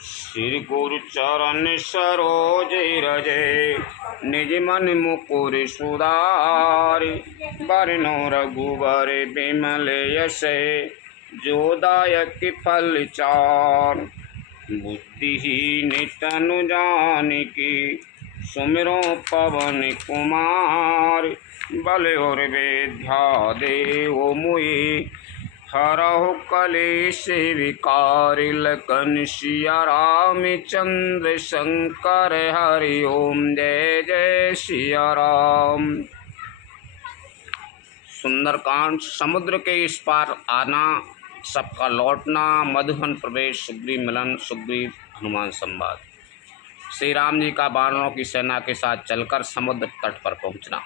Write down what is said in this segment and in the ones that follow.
श्री गुरु चरण सरोज रजे, निज मन मुकुर सुधारि। बरनो रघुबर बिमल यश, जो दायक फल चार। बुद्धिहीन तनु जानिके, सुमिरो पवन कुमार। बल और विद्या देहु मोहि, हरहु कलेश विकार। लखन सिया राम चंद्र शंकर, हरि ओम जय जय सिया राम। सुंदरकांड। समुद्र के इस पार आना, सबका लौटना, मधुबन प्रवेश, सुग्रीव मिलन, सुग्रीव हनुमान संवाद। श्री राम जी का वानरों की सेना के साथ चलकर समुद्र तट पर पहुंचना।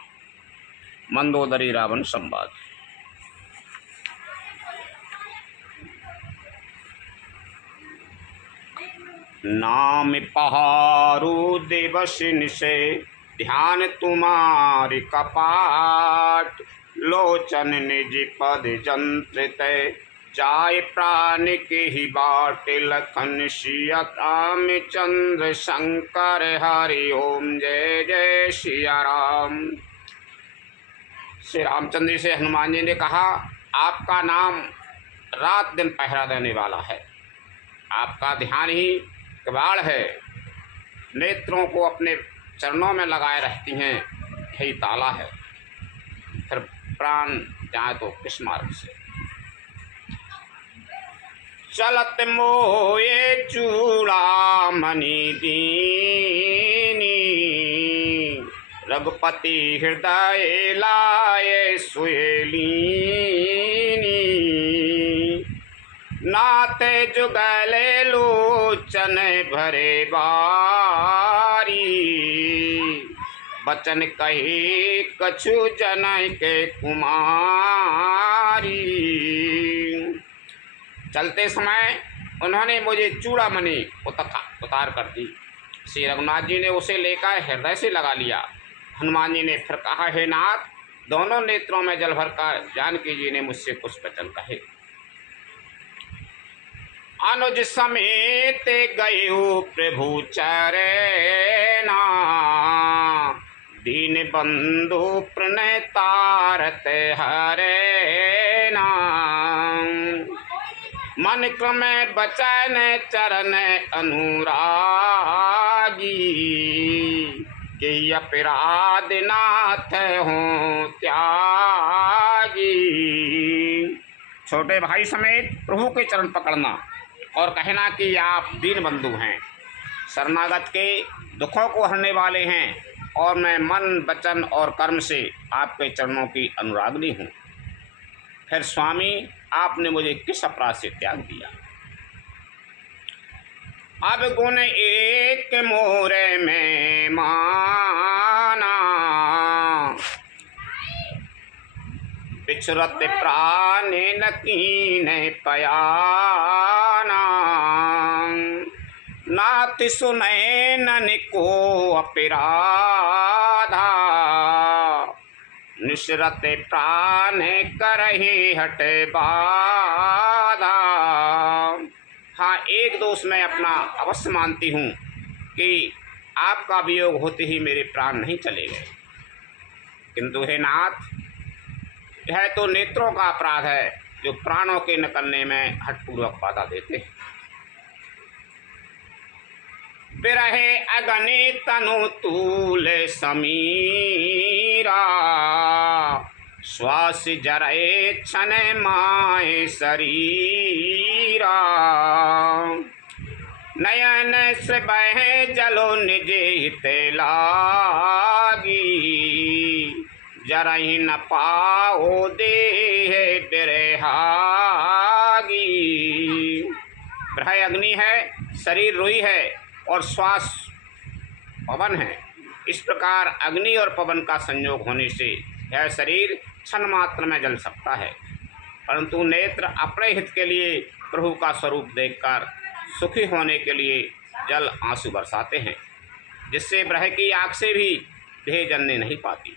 मंदोदरी रावण संवाद। नाम पहारू दिवस निशे, ध्यान तुम्हारी कपाट। लोचन निज पद जंत्र तय, जाय प्राण के ही बाट। लखन सिया राम चंद्र शंकर, हरि ओम जय जय सिया राम। श्री रामचंद्र जी से हनुमान जी ने कहा, आपका नाम रात दिन पहरा देने वाला है, आपका ध्यान ही कबाड़ है, नेत्रों को अपने चरणों में लगाए रहती हैं, यही ताला है। फिर प्राण जाए तो किस मार्ग से। चलत मोये चूड़ामणि दीनी, रघुपति हृदय लाए सुहेलीनी। नाथ जुगले लोचन भरे बारी, बचन कही कछु जनय के कुमारी। चलते समय उन्होंने मुझे चूड़ामणि उतार कर दी। श्री रघुनाथ जी ने उसे लेकर हृदय से लगा लिया। हनुमान जी ने फिर कहा, हे नाथ, दोनों नेत्रों में जल भरकर जानकी जी ने मुझसे कुछ वचन कहे। अनुज समेत गयो प्रभु चरना, दीन बंधु प्रणय तारत हरेना। मन क्रम बचन चरण अनुरागी, कि अपराध नाथ हो त्यागी। छोटे भाई समेत प्रभु के चरण पकड़ना और कहना कि आप दीन बंधु हैं, शरणागत के दुखों को हरने वाले हैं, और मैं मन वचन और कर्म से आपके चरणों की अनुरागनी हूँ। फिर स्वामी, आपने मुझे किस अपराध से त्याग दिया। अब गुण एक मोरे में माना, बिछुरत प्राण न कीन पयाना। नाथ सुनै नन को अपराधा, निसरत प्राण करहि हट बाधा। हाँ, एक दोष मैं अपना अवश्य मानती हूँ कि आपका वियोग होते ही मेरे प्राण नहीं चले गए, किंतु हे नाथ, यह तो नेत्रों का अपराध है जो प्राणों के निकलने में हठपूर्वक बाधा देते हैं। बिरहे अगनि तनु तूल समीरा, श्वास जरे क्षण माय शरीरा। नयन से बहे जलो निज हित लागी, जरहि न पाओ देह बिरहागी। बिरह अग्नि है, शरीर रुई है और श्वास पवन है। इस प्रकार अग्नि और पवन का संयोग होने से यह शरीर क्षण मात्र में जल सकता है, परंतु नेत्र अपने हित के लिए प्रभु का स्वरूप देखकर सुखी होने के लिए जल आंसू बरसाते हैं, जिससे बिरह की आग से भी देह जलने नहीं पाती।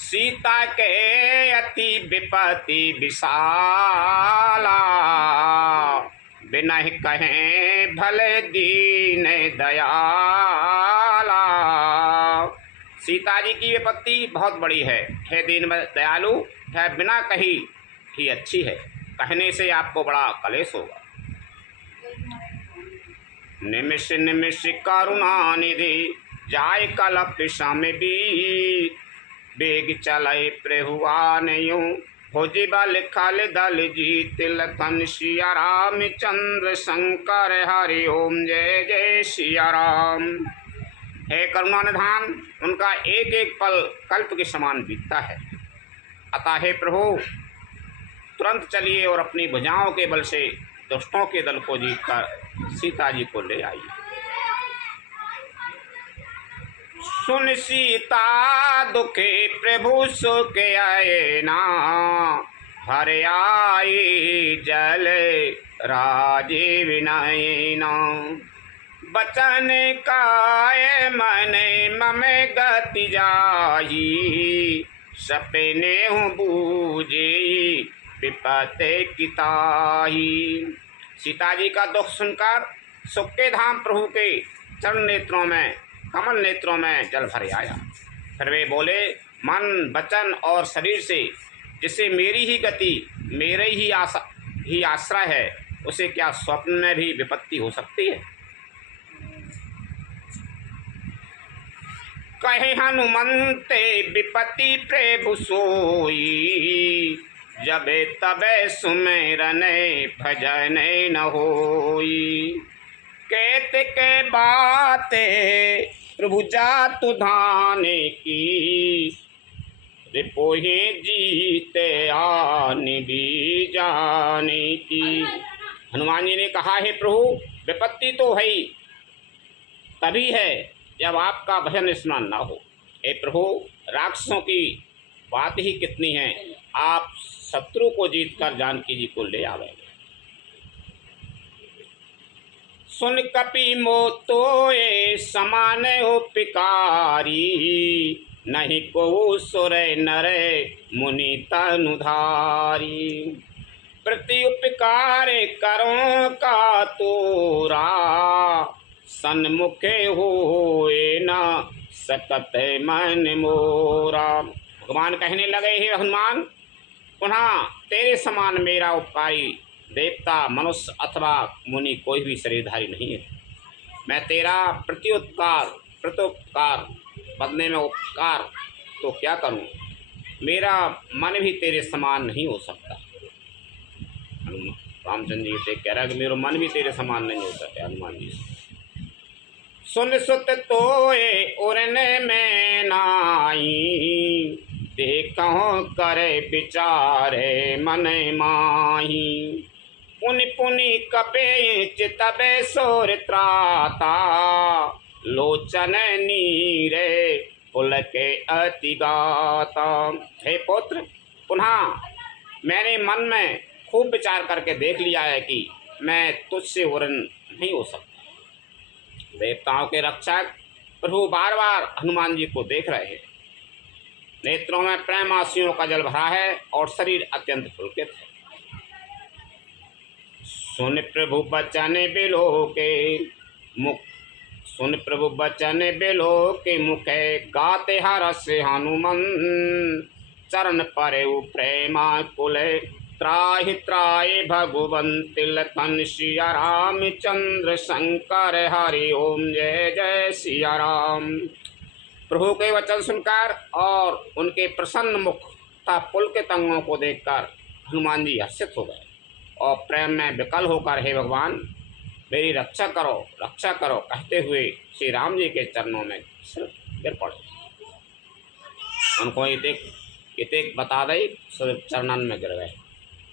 सीता के अति विपत्ति विशाला, बिना कहें भले दीन दयाला। सीता जी की विपत्ति बहुत बड़ी है दीन दयालु, है बिना कही ही अच्छी है, कहने से आपको बड़ा कलेश होगा। निमिष निमिष करुणा निधि जाय कलप सम भी, बेग चले प्रभुआन यूं भुजि बल खल दल जीत लखन सिया राम चंद्र शंकर हरि ओम जय जय सिया राम। हे करुणा निधान, उनका एक एक पल कल्प के समान बीतता है। अतः हे प्रभु तुरंत चलिए और अपनी भुजाओं के बल से दुष्टों के दल को जीतकर सीता जी को ले आइए। सुन सीता दुखे प्रभु सुख आए ना, हर आई जल राजे विनय ना। बचन काय मन मम गति जाही, सपने हूँ बूझे विपते किताही। सीता जी का दुख सुनकर सुख के धाम प्रभु के चरण नेत्रों में, कमल नेत्रों में जल भर आया। फिर वे बोले, मन वचन और शरीर से जिसे मेरी ही गति, मेरे ही आश्रय है, उसे क्या स्वप्न में भी विपत्ति हो सकती है। कहे हनुमंते विपत्ति प्रभु सोई, जबे तबे सुमेरन भजन न होई। कहत के बाते प्रभु जातु धाने की, रिपोहे जीते आने भी जाने की। हनुमान जी ने कहा, हे प्रभु विपत्ति तो है ही तभी है जब आपका भजन स्मरण ना हो। हे प्रभु राक्षसों की बात ही कितनी है, आप शत्रु को जीतकर जानकी जी को ले आवेंगे। सुन कपि मोतोए समान उपकारी, नहीं को सुर नर मुनि तनुधारी। प्रति उपकार करो का तोरा, सन्मुखे होए न सकत मन मोरा। भगवान कहने लगे, हे हनुमान, पुनः तेरे समान मेरा उपकारी देवता, मनुष्य अथवा मुनि कोई भी शरीरधारी नहीं है। मैं तेरा प्रत्युपकार बदले में उपकार तो क्या करूं, मेरा मन भी तेरे समान नहीं हो सकता। रामचंद्र जी से कह रहा है कि मेरा मन भी तेरे समान नहीं हो सकता। हनुमान जी से सुन सुत तोए उड़ने में नाई, देखो करे विचारे मन माही। पुनि पुनि कपे चितबे सोर त्राता, लोचन नीरे पुलके अति गाता। हे पुत्र, पुनः मैंने मन में खूब विचार करके देख लिया है कि मैं तुझसे वरण नहीं हो सकता। देवताओं के रक्षक प्रभु बार बार हनुमान जी को देख रहे हैं। नेत्रों में प्रेम आंसुओं का जल भरा है और शरीर अत्यंत पुलकित है। सुन प्रभु बचन बिलो के मुख, सुन प्रभु बचन बिलो के मुखे, गाते हरस हनुमन। चरण परे प्रेमा कुले, त्राहि त्राहि भगवंत लखन सिया राम चंद्र शंकर हरि ओम जय जय सिया राम। प्रभु के वचन सुनकर और उनके प्रसन्न मुख तथा पुलकित अंगों को देखकर हनुमान जी हर्षित हो गए और प्रेम में विकल होकर, हे भगवान मेरी रक्षा करो कहते हुए श्री राम जी के चरणों में गिर पड़े। उनको इतेक बता दे, सब चरणन में गिर गए।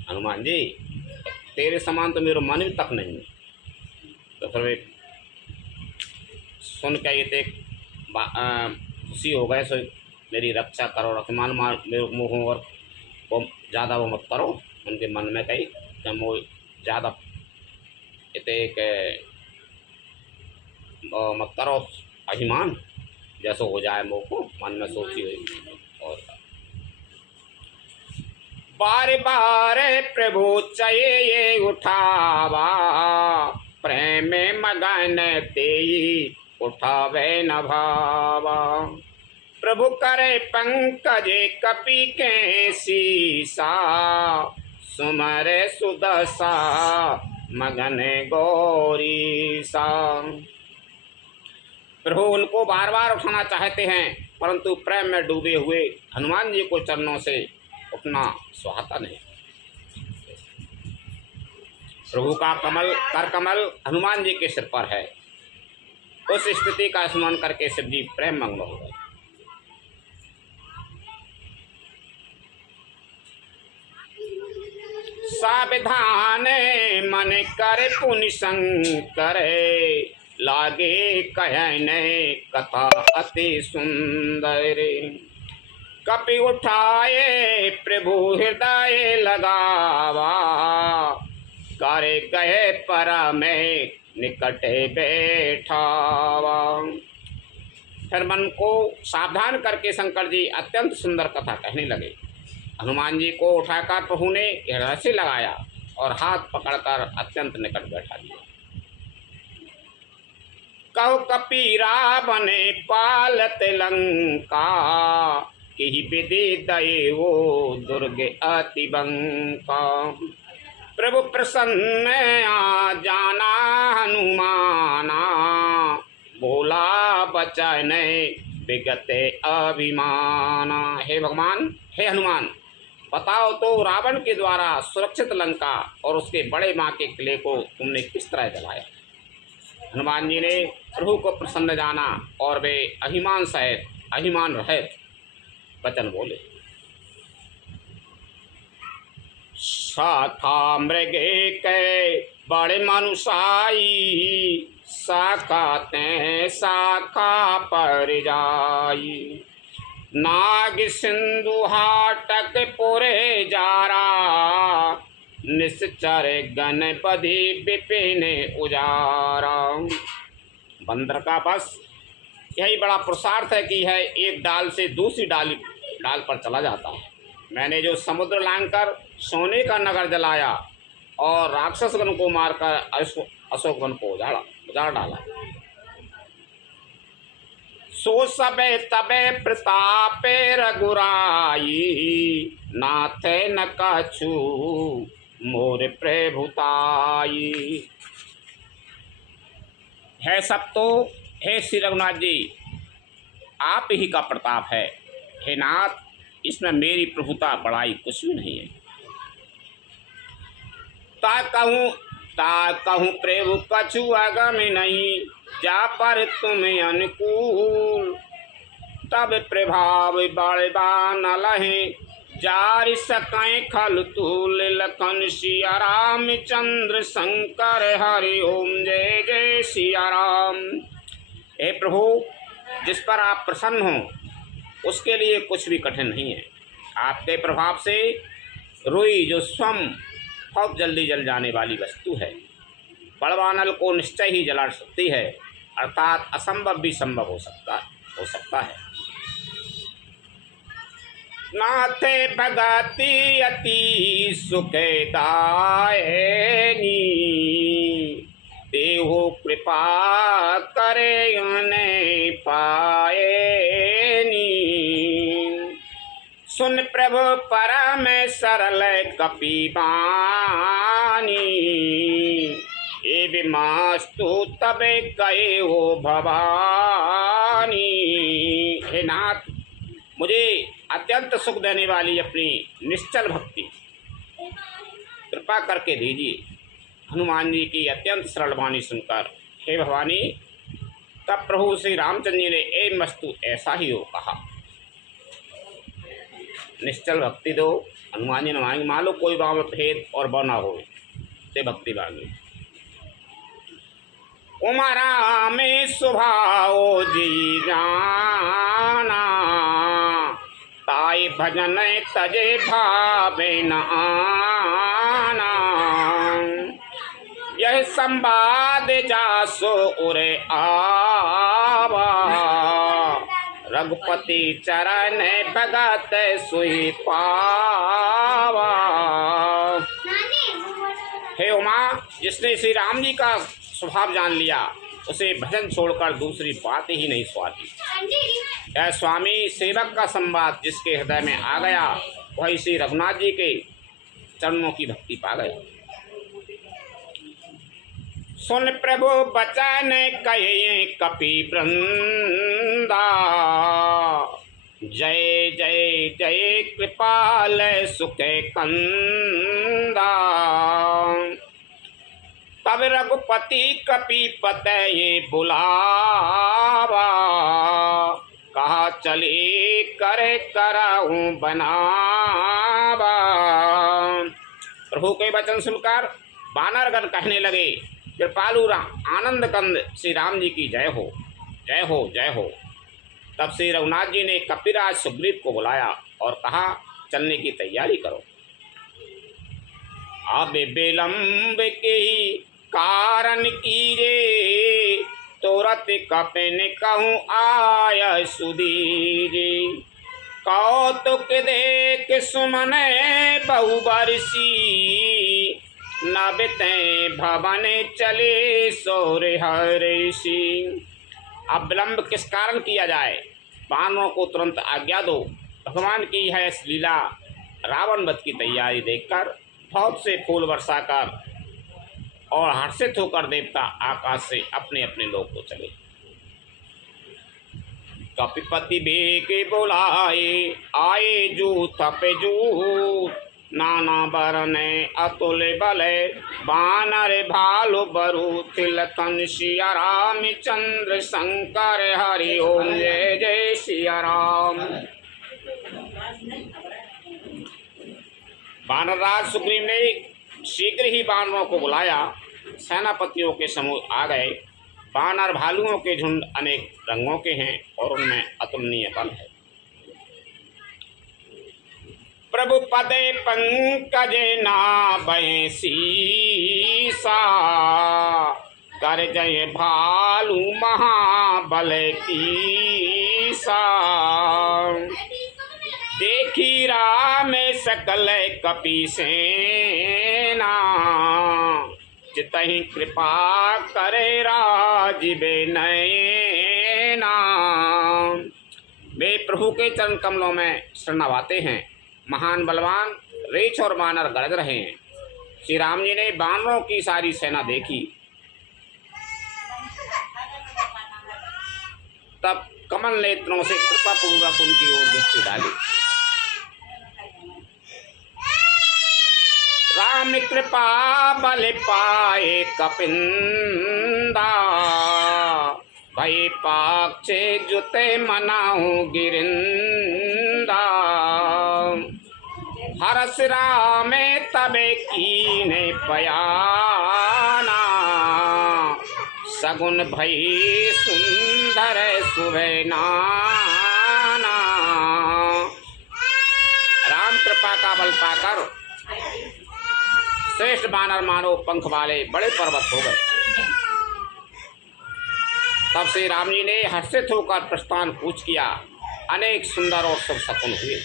हनुमान जी, तेरे समान तो मेरा मन तक नहीं है। तो फिर वे सुन के इतेक खुशी हो गए, सो मेरी रक्षा करो, रखमान मार मेरे मुँह और वो ज़्यादा वो मत करो। उनके मन में कही जब वो ज़्यादा इतेक मत करो अभिमान, जैसे हो जाए मोह को मन में सोची हुई। और बार बार प्रभु चये उठावा, प्रेम मगन तेई उठावे न भावा। प्रभु करे पंकज कपि के सीसा, सुमरे सुदशा मगन गौरी सा। प्रभु उनको बार बार उठाना चाहते हैं, परंतु प्रेम में डूबे हुए हनुमान जी को चरणों से उठना सुहाता नहीं। प्रभु का कमल कर कमल हनुमान जी के सिर पर है। उस स्थिति का स्मरण करके शिव जी प्रेम मग्न हो गए। सावधान मन कर पुनि शंकर, लागे कहने कथा अति सुंदर। कपि उठाए प्रभु हृदय लगावा, करे गए पर में निकट बैठावा। फिर मन को सावधान करके शंकर जी अत्यंत सुंदर कथा कहने लगे। हनुमान जी को उठाकर प्रभु ने हृदय से लगाया और हाथ पकड़कर अत्यंत निकट बैठा दिया। कहो कपि रावण पालत लंका, कि विधि दये वो दुर्ग अति बंका। प्रभु प्रसन्न आ जाना हनुमाना, बोला बचन विगते अभिमाना। हे भगवान, हे हनुमान, बताओ तो रावण के द्वारा सुरक्षित लंका और उसके बड़े माँ के किले को तुमने किस तरह जलाया। हनुमान जी ने प्रभु को प्रसन्न जाना और वे अभिमान सहित अभिमान रहित वचन बोले। शाखा मृगे के बड़े मनुषाई, शाखा ते शाखा पर जाई। नाग सिंधु हाटक पुरे जारा, निश्चर गणपति विपिन उजारा। बंदर का बस यही बड़ा पुरुषार्थ है कि है एक डाल से दूसरी डाल पर चला जाता है। मैंने जो समुद्र लांघकर सोने का नगर जलाया और राक्षसगण को मारकर अशोकवन को उजाड़ डाला। सो सबे तबे प्रतापे रघुराई, नाथे न कछु मोर प्रभुताई। है सब तो हे श्री रघुनाथ जी आप ही का प्रताप है। हे नाथ, इसमें मेरी प्रभुता बड़ाई कुछ भी नहीं है। ता कहूँ प्रभु कछु अगम नहीं, जा पर तुम अनुकूल। तब प्रभाव बड़बा न लहे, जारि सकें खल तूल। लखन सिया राम चंद्र शंकर हरि ओम जय जय सिया राम। हे प्रभु, जिस पर आप प्रसन्न हो उसके लिए कुछ भी कठिन नहीं है। आपके प्रभाव से रुई जो स्वयं बहुत जल्दी जल जाने वाली वस्तु है, बड़वानल को निश्चय ही जला सकती है, अर्थात असंभव भी संभव हो सकता है। नाथे भगति अति सुखदायनी, देहो कृपा करे उन्हें पाएनी। सुन प्रभु परम सरल कपि बानी, ए विमास्तु तबे कहे हो भवानी। हे नाथ, मुझे अत्यंत सुख देने वाली अपनी निश्चल भक्ति कृपा करके दीजिए। हनुमान जी की अत्यंत सरल वाणी सुनकर हे भवानी, तब प्रभु श्री रामचंद्र जी ने ए मस्तु ऐसा ही हो कहा। निश्चल भक्ति दो। हनुमान जी ने मांगी, मान लो कोई बाम भेद और बना हो ते भक्ति मांगी। उमा राम स्वभाव जी जाना, ताई भजन तजे भावे न आना। यह संवाद जासो उरे आवा, रघुपति चरण भगत सुई पावा। हे उमा, जिसने श्री राम जी का स्वभाव जान लिया उसे भजन छोड़कर दूसरी बात ही नहीं स्वाती। यह स्वामी सेवक का संवाद जिसके हृदय में आ गया वही श्री रघुनाथ जी के चरणों की भक्ति पा गया। सुन प्रभु बचन कहे कपि वृंदा, जय जय जय कृपाल सुख कंदा। तब रघुपति कपिपतये बुलावा, कहा चले करे कराऊं बनावा। प्रभु के वचन सुनकर वानरगण कहने लगे, कृपालु आनंद कंद श्री राम जी की जय हो, जय हो, जय हो। तब श्री रघुनाथ जी ने कपिराज सुग्रीव को बुलाया और कहा, चलने की तैयारी करो। अब विलंब के ही कारण कीजे, तुरत कपिन कहूँ आय सुधीरे। कौतुक देख सुमन बहुबरसी, नबिते भवन चले सोरे हर्षि। अब विलंब किस कारण किया जाए, वानरों को तुरंत आज्ञा दो। भगवान की है इस लीला। रावण वध की तैयारी देखकर बहुत से फूल बरसाकर और हर्षित होकर देवता आकाश से अपने अपने लोक को चले। कपिपति बेके बुलाए, आए जूथ पे जूथ, नाना बरने अतुल बल, बानर भालु बरु, तिलकन सिया रामचंद्र शंकर हरि ओम, जय जय सिया राम। वानरराज सुग्रीव ने शीघ्र ही वानरों को बुलाया। सेनापतियों के समूह आ गए। वानर भालुओं के झुंड अनेक रंगों के हैं और उनमें अतुलनीय बल है। प्रभु पदे पंकज नाभय सीसा, कर जय भालु महाबल कीसा। देखी राम सकल कपि सेना, चितहि कृपा करे राजीव नयना। वे प्रभु के चरण कमलों में शरणावाते हैं। महान बलवान रेछ और वानर गरज रहे हैं। श्री राम जी ने वानरों की सारी सेना देखी, तब कमल नेत्रों से कृपा पूर्वक उनकी ओर दृष्टि डाली। राम कृपा बल पाए कपिंदा, भय पाक्षे जुते मनाऊं गिरिंदा। हरस राम तबे कीने पयाना, सगुन भई सुंदर सुवैनाना। राम कृपा का बल पाकर श्रेष्ठ वानर मानो पंख वाले बड़े पर्वत हो गए। तब श्री राम जी ने हर्षित होकर प्रस्थान कूच किया। अनेक सुंदर और शुभ शकुन हुए।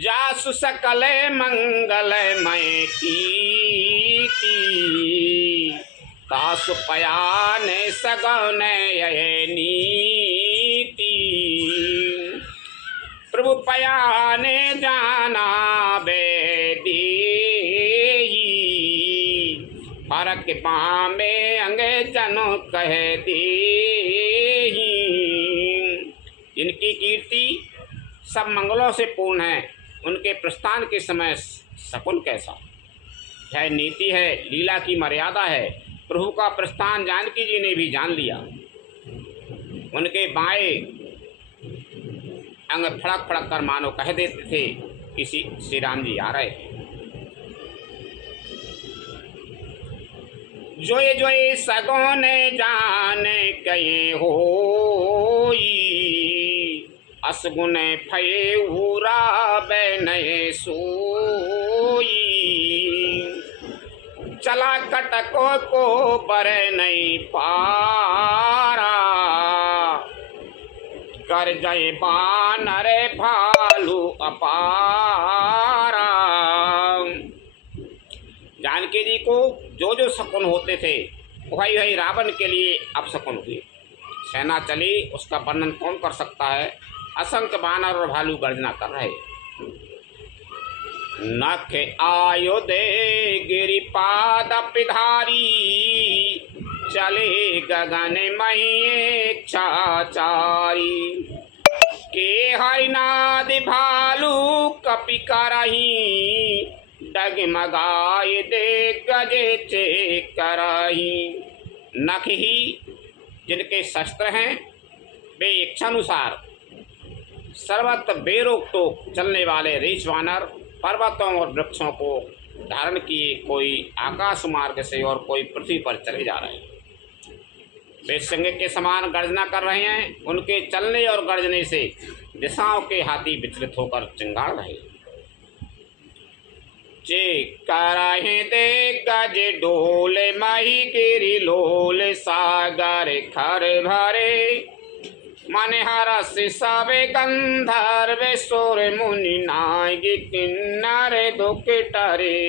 जासु सकल मंगलमय कीर्ति, तासु पयान सगुन यह नीति। प्रभु पयाने जाना बेदी, फरक पामे अंगे जनो कह दी। इनकी कीर्ति सब मंगलों से पूर्ण है, उनके प्रस्थान के समय शकुन कैसा। यह नीति है, लीला की मर्यादा है। प्रभु का प्रस्थान जानकी जी ने भी जान लिया। उनके बाएं अंग फड़क फड़क कर मानो कह देते थे कि श्री राम जी आ रहे हैं। जोए जोए सगुन जाने कहे होई, असगुन भये हुरा बैनये सोई। चला कटको को बरे नहीं पारा, कर जय बानर भालू अपारा। जानकी जी को जो जो शकुन होते थे वही वही रावण के लिए अपशकुन हुए। सेना चली, उसका वर्णन कौन कर सकता है। असंख्य बानर और भालू गर्जना कर रहे। नख आयुधे गिरिपाद पिधारी, चले गगन मही इच्छाचारी। के हरिनाद भालू कपि करही, डगमगाए दे गजे चे करही। नख ही जिनके शस्त्र हैं वे इच्छानुसार सर्वत्र बेरोक टोक चलने वाले रीछ वानर पर्वतों और वृक्षों को धारण किए, कोई आकाश मार्ग से और कोई पृथ्वी पर चले जा रहे हैं। वे सिंह के समान गर्जना कर रहे हैं। उनके चलने और गर्जने से दिशाओं के हाथी विचलित होकर चिंगाड़ रहे। चे करहे दे गज डोले, मही गिरी लोले, सागर खर भरे। मन हरस सबे गंधर्व, सुर मुनि नाग किन्नर दुख टरे।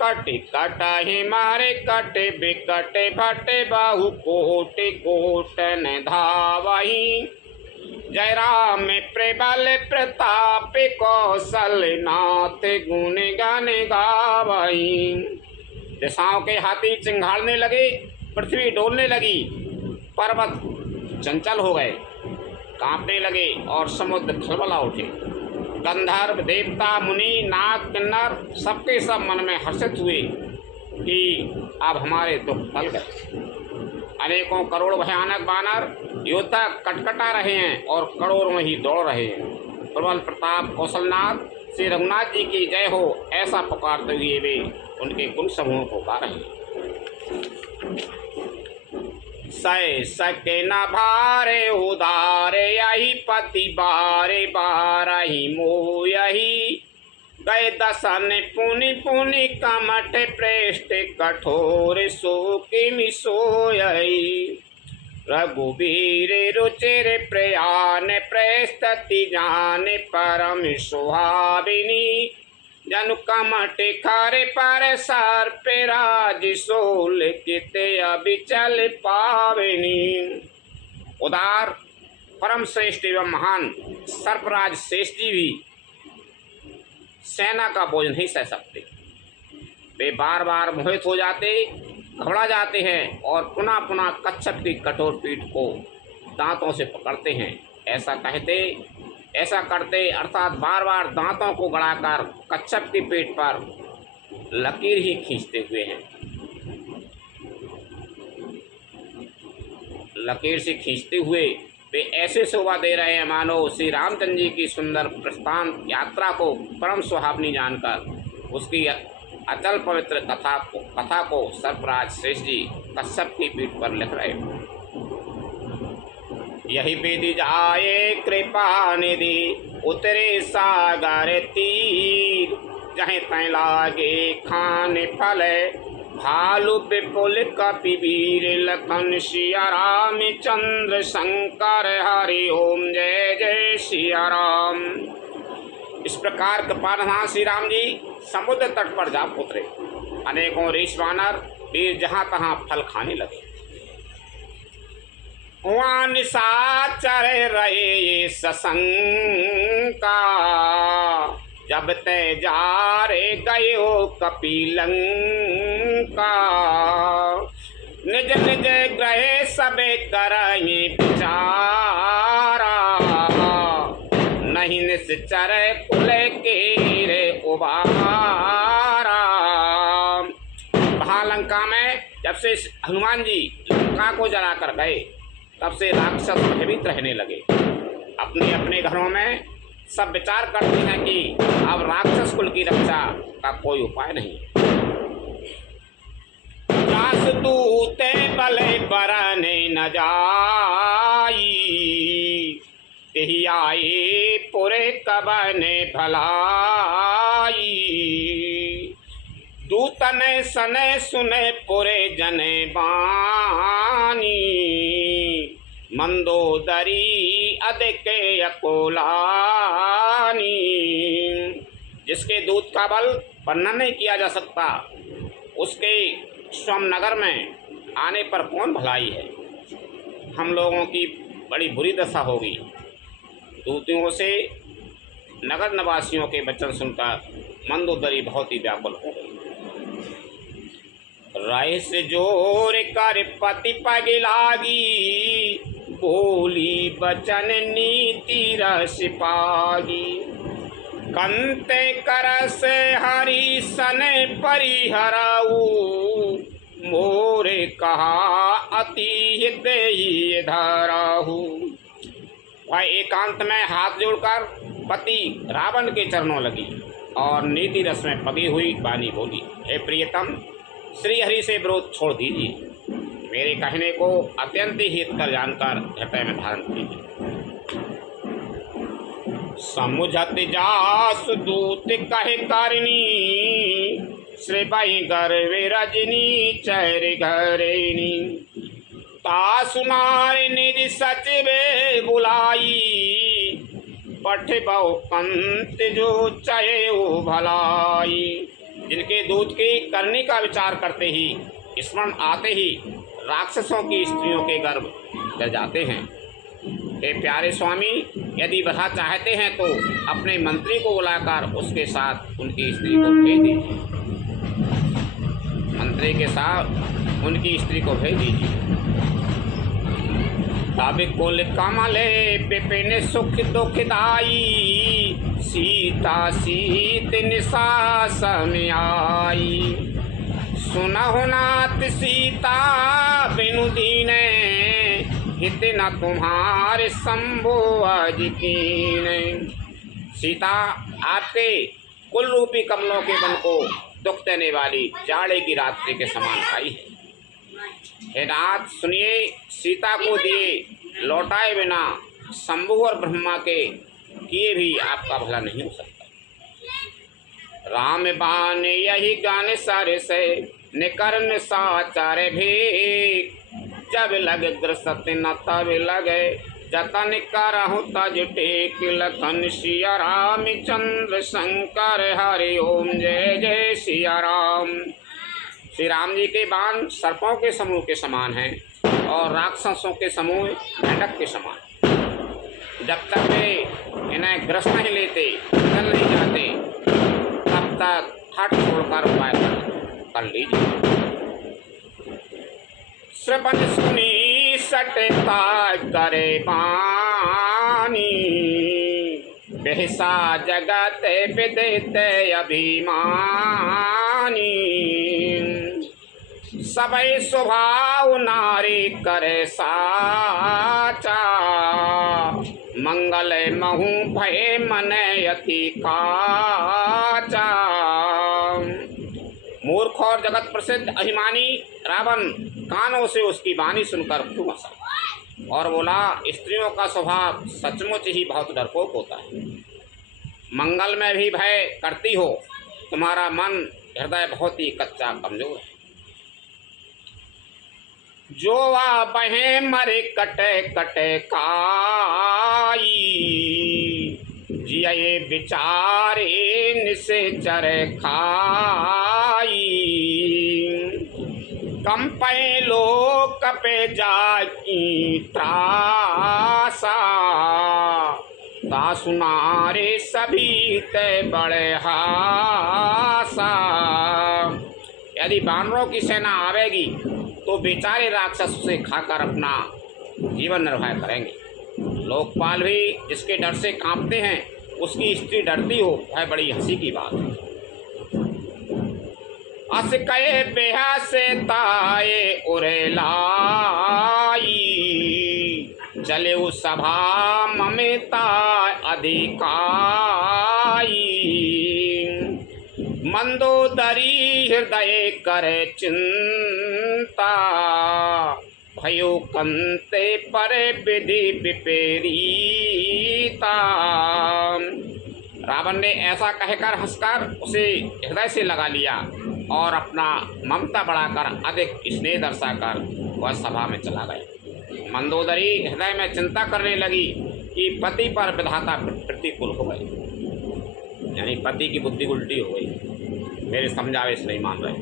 कट कटहि मारे कट बिकट, भट बाहु कोट कोटन धावही। जय राम प्रबल प्रताप, कौशल नाथ गुण गान गावही। दिशाओं के हाथी चिंगाड़ने लगे, पृथ्वी डोलने लगी, पर्वत चंचल हो गए, कांपने लगे और समुद्र खलबला उठे। गंधर्व देवता मुनि नाग किन्नर सबके सब मन में हर्षित हुए कि अब हमारे दुख टल गए। अनेकों करोड़ भयानक बानर योद्धा कटकटा रहे हैं और करोड़ों ही दौड़ रहे हैं। प्रबल प्रताप कौशलनाथ श्री रघुनाथ जी की जय हो, ऐसा पुकारते हुए वे उनके गुण समूह को गा रहे हैं। सै सके न भारे उदारे, यही पति बारे बारही मोह। यही गए दसन पुनि पुनि, कमठ प्रेष्ठ कठोर, सो किमि सोयई। रघुवीर रुचिर प्रयान, प्रस्तति जान परम सुहाविनी। जनु कमठ खारे पर सर्प, राज सोल किते अबिचल पावनी। उदार परम श्रेष्ठ एवं महान सर्पराज शेष जी भी सेना का बोझ नहीं सह सकते। वे बार बार मोहित हो जाते, घबरा जाते हैं और पुनः पुनः कच्छप की कठोर पीठ को दांतों से पकड़ते हैं। ऐसा करते अर्थात बार बार दांतों को गड़ाकर कच्छप की पीठ पर लकीर ही खींचते हुए हैं। लकीर से खींचते हुए वे ऐसे शोभा दे रहे हैं मानो श्री रामचंद्र जी की सुंदर प्रस्थान यात्रा को परम सुहावनी जानकर उसकी अचल पवित्र कथा को सर्पराज श्रेष्ठ जी कच्छप की पीठ पर लिख रहे हो। यही विधि जाए कृपा निधि, उतरे सागर तीर। जहीं तय लागे खान फल, भालु विपुल कपि वीर। लखन सिया राम चंद्र शंकर, हरि ओम जय जय सिया राम। इस प्रकार कृपानिधान श्री राम जी समुद्र तट पर जा उतरे। अनेकों ऋषि वानर वीर जहाँ तहाँ फल खाने लगे। वहाँ निशाचर रहे सशंका, जब ते जा रे गयो कपिलंका। निज निज ग्रहे सबे करहि विचारा, नहीं निश्चर कुल के रे उबारा। महालंका में जब से हनुमान जी लंका को जलाकर गए तब से राक्षस भयभीत रहने लगे। अपने अपने घरों में सब विचार करते हैं कि अब राक्षस कुल की रक्षा का कोई उपाय नहीं। दास दूते बले बरने न जाई, तेहि आए पुरे कबने भलाई। दूतन सने सुने पुरे जने बानी मंदोदरी अदके अकोलानी। जिसके दूत का बल वर्णन नहीं किया जा सकता, उसके स्वनगर में आने पर कौन भलाई है। हम लोगों की बड़ी बुरी दशा होगी। दूतियों से नगर निवासियों के वचन सुनकर मंदोदरी बहुत ही व्याकुल हो गई। राय से जोर कर पति पग लागी, बोली बचन नीति रस पागी। कंते करस हरि सन परिहराऊ, मोरे कहा अति हृदय धराहू। वह एकांत में हाथ जोड़कर पति रावण के चरणों लगी और नीति रस में पगी हुई वाणी बोली, हे प्रियतम, श्री हरि से विरोध छोड़ दीजिए, मेरे कहने को अत्यंत ही हितकर जानकर हृदय में धारण कीजिए। समुझत जासु दूत कहे करनी, श्री बही गर्वे रजनी चैर घरेनी। तासुनार निधि सचिवे बुलाई, पठ बहु कंत जो चाहे वो भलाई। जिनके दूत की करने का विचार करते ही स्मरण आते ही राक्षसों की स्त्रियों के गर्भ डर जाते हैं। हे प्यारे स्वामी, यदि वह चाहते हैं तो अपने मंत्री को बुलाकर उसके साथ उनकी स्त्री को भेज दीजिए। मंत्री के साथ उनकी स्त्री को भेज दीजिए। तब कुल कमले विपिन सुख दुखदाई, सीता सीत निशा समय आई। सुनहु नाथ सीता बिनु दीने, हित न तुम्हारे शंभु आज कीने। सीता आपके कुल रूपी कमलों के वन को दुख देने वाली जाड़े की रात्रि के समान आई है। हे नाथ सुनिए, सीता को दिए लौटाए बिना शंभु और ब्रह्मा के किए भी आपका भला नहीं हो सकता। राम बान यही गान सारे से निकर्न साचार भी, जब लग ग्रसत न तब लगे जतन करहु तज टेक। लखन सिया राम चंद्र शंकर हरि ओम जय जय सिया राम। श्री राम जी के बाण सर्पों के समूह के समान हैं और राक्षसों के समूह मेंढक के समान। जब तक वे इन्हें ग्रस्त नहीं लेते, निकल नहीं जाते, तब तक हट छोड़कर उपाय कर लीजिए। श्रवण सुनी सटता करे बानी, बेहसा जगत विदित अभिमानी। सबई स्वभाव नारी करे साचा, मंगल महु भय मन यति काचा। मूर्ख और जगत प्रसिद्ध अभिमानी रावण कानों से उसकी वाणी सुनकर खूब हंसा और बोला, स्त्रियों का स्वभाव सचमुच ही बहुत डरपोक होता है। मंगल में भी भय करती हो, तुम्हारा मन हृदय बहुत ही कच्चा कमजोर है। जो आ बहे मरे कटे कटे काई, जिये विचारे निसे चरे खाई। कंपे लोक पे जाकी त्रासा, तासुनारे सभी ते बड़े हासा। यदि बानरों की सेना आवेगी तो बेचारे राक्षस उसे खाकर अपना जीवन निर्वाह करेंगे। लोकपाल भी जिसके डर से कांपते हैं, उसकी स्त्री डरती हो, वह बड़ी हंसी की बात है। अस कहे बेहा से ताए उरे लाई, चले उस सभा ममता अधिकाई। मंदोदरी हृदय करे चिंता, भयो कंते परे विधि विपेरीता। रावण ने ऐसा कहकर हंसकर उसे हृदय से लगा लिया और अपना ममता बढ़ाकर अधिक स्नेह दर्शाकर वह सभा में चला गया। मंदोदरी हृदय में चिंता करने लगी कि पति पर विधाता प्रतिकूल हो गए, यानी पति की बुद्धि उल्टी हो गई, मेरे समझावे से नहीं मान रहे।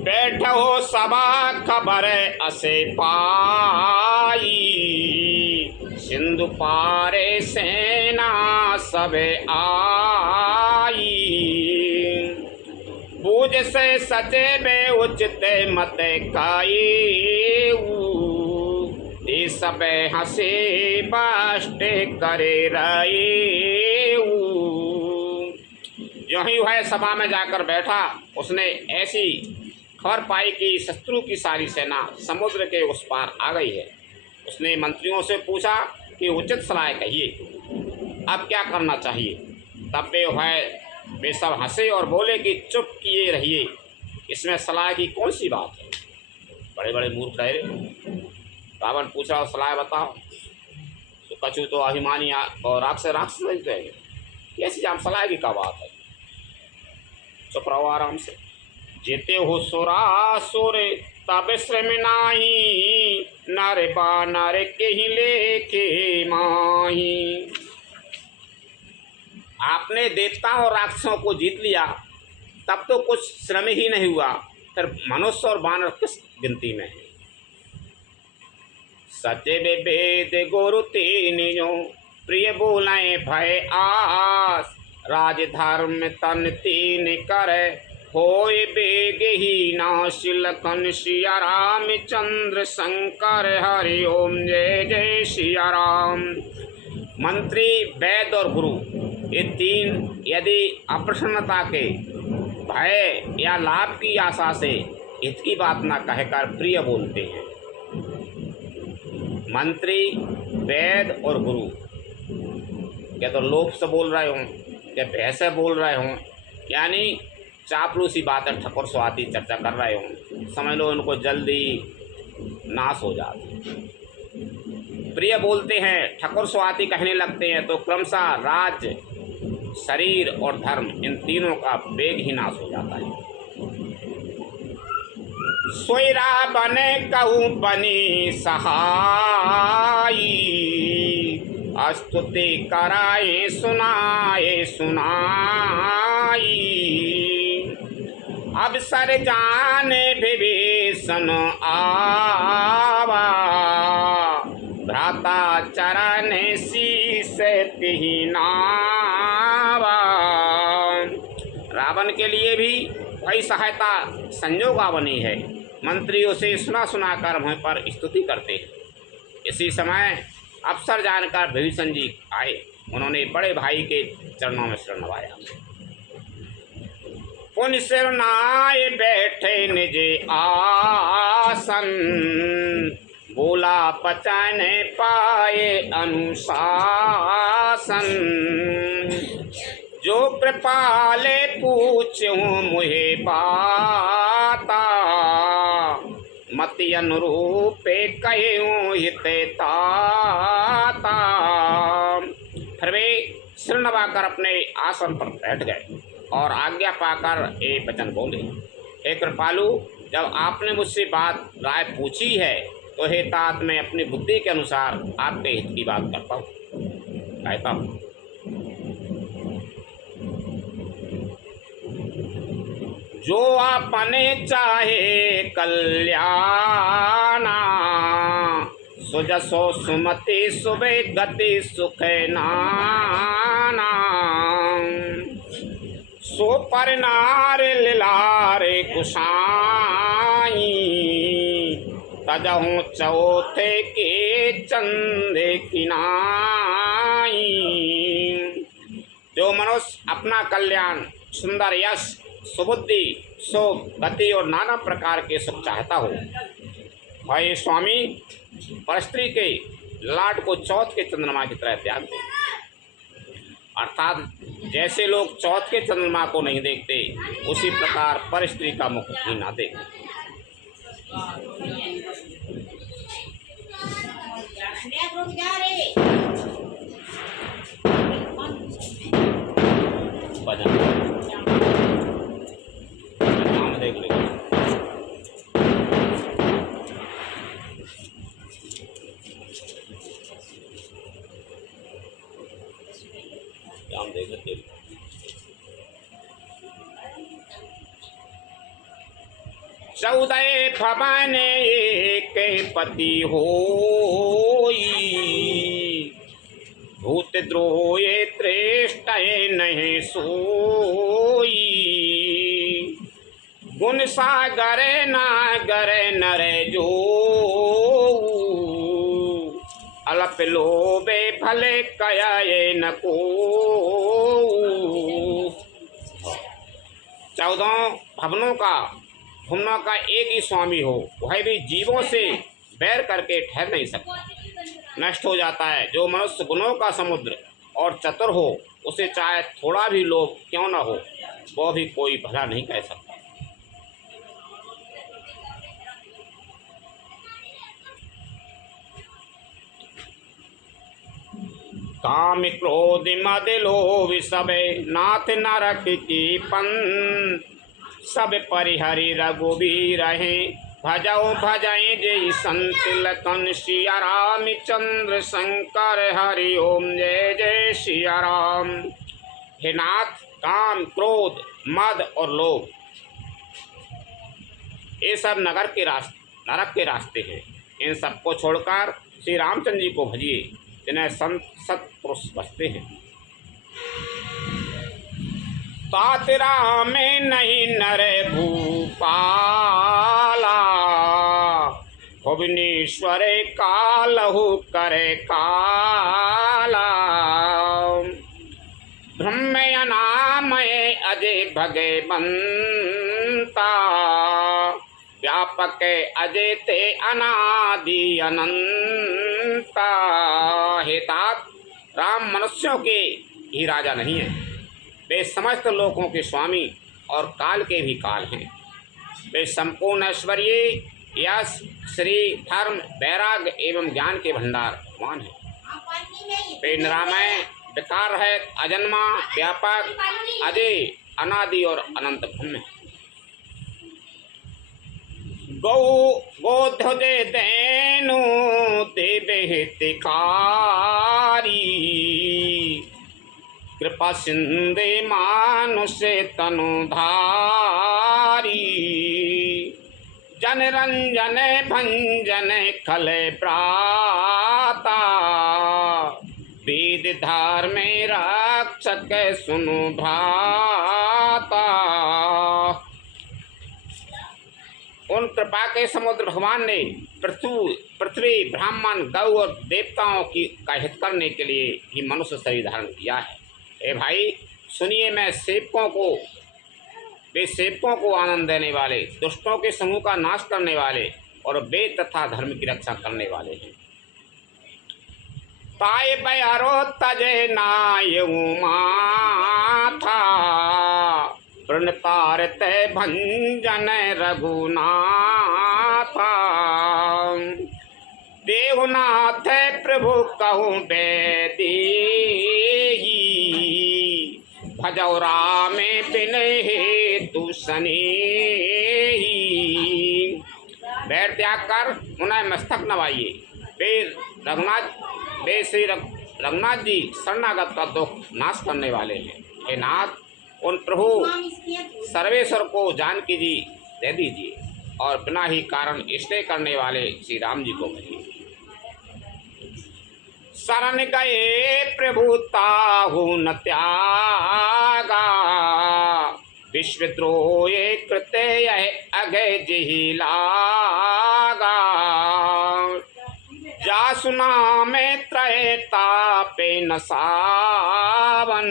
बैठो सभा खबर असे पाई, सिंधु पारे सेना सब आई। पूज से सचे बे उचित मत कायेऊ, सब हंसे बाष्टे करे रहेऊ। जो ही वह सभा में जाकर बैठा, उसने ऐसी खबर पाई कि शत्रु की सारी सेना समुद्र के उस पार आ गई है। उसने मंत्रियों से पूछा कि उचित सलाह कहिए, अब क्या करना चाहिए। तब वे सब हंसे और बोले कि चुप किए रहिए, इसमें सलाह की कौन सी बात है। बड़े बड़े मूर्ख ठहरे। रावण पूछा, सलाह बताओ। तो कछु तो अभिमानी और राक्षस समझते हैं, कैसी जाम सलाह की क्या बात है। चुप रहो आराम से। जेते हो सोरे तब श्रम नाही, नारे बा नारे के ही लेके माही। आपने देवताओं और राक्षसों को जीत लिया, तब तो कुछ श्रम ही नहीं हुआ, फिर मनुष्य और वानर किस गिनती में है। सचिव वेद गुरु तीनियो, प्रिय बोलाए भय आस। राज धर्म तन तीन करे, होय बेग ही नाश। लखन सिया राम चंद्र शंकर, हरि ओम जय जय सिया राम। मंत्री, वैद और गुरु, ये तीन यदि अप्रसन्नता के, भय या लाभ की आशा से हित की बात न कहकर प्रिय बोलते हैं। मंत्री, वैद और गुरु क्या तो लोभ से बोल रहे हों, क्या भय से बोल रहे हों, यानी चापलूसी बातें ठकुर स्वाति चर्चा कर रहे हों, समझ लो उनको जल्दी नाश हो जाती। प्रिय बोलते हैं, ठकुर स्वाति कहने लगते हैं, तो क्रमशः राज, शरीर और धर्म, इन तीनों का वेग ही नाश हो जाता है। सोयरा बने कहूँ बनी सहाई, स्तुति कराए सुनाए सुनाई। अब सर जाने विभीषण आवा, भ्राता चरण शीस तिहि नावा। रावण के लिए भी कई सहायता संजोगा बनी है। मंत्रियों से सुना सुना कर मुझ पर स्तुति करते हैं। इसी समय अवसर जानकर विभीषण जी आए, उन्होंने बड़े भाई के चरणों में सिर नवाया। पुन सिर नाए बैठे निज आसन, बोला पचा न पाए अनुशासन। जो कृपाले पूछूं मुहे बाता, मति अनुरूपे कहूँ हिते ताता। फिर वे सिर नवाकर अपने आसन पर बैठ गए और आज्ञा पाकर एक वचन बोले, हे कृपालु, जब आपने मुझसे बात राय पूछी है तो हे तात, मैं अपनी बुद्धि के अनुसार आपके हित की बात करता हूँ, कहता हूँ। जो आपने चाहे कल्याणा, सुजसो सुमति सुबे गति सुख नाना। सो पर नार लिलारे कुशाई, तजहूँ चौथे के चंदे किनाई। जो मनुष्य अपना कल्याण, सुंदर यश, सुबुद्धि, शोभ, गति और नाना प्रकार के सुख चाहता हो, भाई स्वामी, परस्त्री के लाट को चौथ के चंद्रमा की तरह त्याग दो। अर्थात जैसे लोग चौथ के चंद्रमा को नहीं देखते, उसी प्रकार परस्त्री का मुख भी ना देखें। 14 भवन एक पति होई, भूत द्रोहे त्रेष्ट नहीं सोई, गुण सागर नागर नर जो, अल्प लोभे भले कया न को। 14 भवनों का भुवनों का एक ही स्वामी हो, वह भी जीवों से बैर करके ठहर नहीं सकता, नष्ट हो जाता है। जो मनुष्य गुणों का समुद्र और चतुर हो, उसे चाहे थोड़ा भी लोभ क्यों न हो, वो भी कोई भला नहीं कह सकता। काम क्रोध मद लोभ सब नाथ नरक की पन, सब परिहरि रघुबीर रहे भजऊ भजई जय संत लखन सिया राम चंद्र शंकर हरि ओम जय जय सिया राम। हे नाथ, काम क्रोध मद और लोभ ये सब नरक के रास्ते हैं। इन सबको छोड़कर श्री रामचंद्र जी को भजिए, जिन्हें संत सत्पुरुष बसते हैं। तात राम नहीं नर भूपाला, भुवनेश्वर कालहु करे काला, ब्रह्म नामय अजय भगवंता, व्यापक अजय ते अनादि अनंता। हे तात, राम मनुष्यों के ही राजा नहीं है, वे समस्त लोकों के स्वामी और काल के भी काल हैं। वे संपूर्ण ऐश्वर्य यश श्री धर्म वैराग्य एवं ज्ञान के भंडार भगवान हैं। वे निरामय विकार है, अजन्मा व्यापक अजय अनादि और अनंत ब्रह्म है। गौ गोध दे देनु देवे हितकारी, कृपा सिंधे मानुष तनुधारी, जन रंजन भंजन खल प्राता, वेद धार में रक्षक सुनु भ्राता। उन कृपा के समुद्र भगवान ने पृथ्वी ब्राह्मण गौ और देवताओं का हित करने के लिए ही मनुष्य शरीर धारण किया है। ए भाई सुनिए, मैं वे सेवकों को आनंद देने वाले, दुष्टों के समूह का नाश करने वाले और वेद तथा धर्म की रक्षा करने वाले हैं। ताय बयारो तजे नाय माथा, प्रणतारत भंजन रघुनाथा, देवनाथ प्रभु कहूँ बेदी, भजौ राम बिन हेतु सनेही। बैर त्याग कर उन्हें मस्तक नवाइए। वे श्री रघुनाथ जी शरणागत का दुख नाश करने वाले हैं। हे नाथ, उन प्रभु सर्वेश्वर को जानकी जी दे दीजिए और बिना ही कारण इष्टे करने वाले श्री राम जी को कहिए। शरण गए प्रभु ताहु न त्यागा, विश्वद्रोहे कृत्य यह अगय जिहि लागा, जा सुना में त्रय तापे न सावन,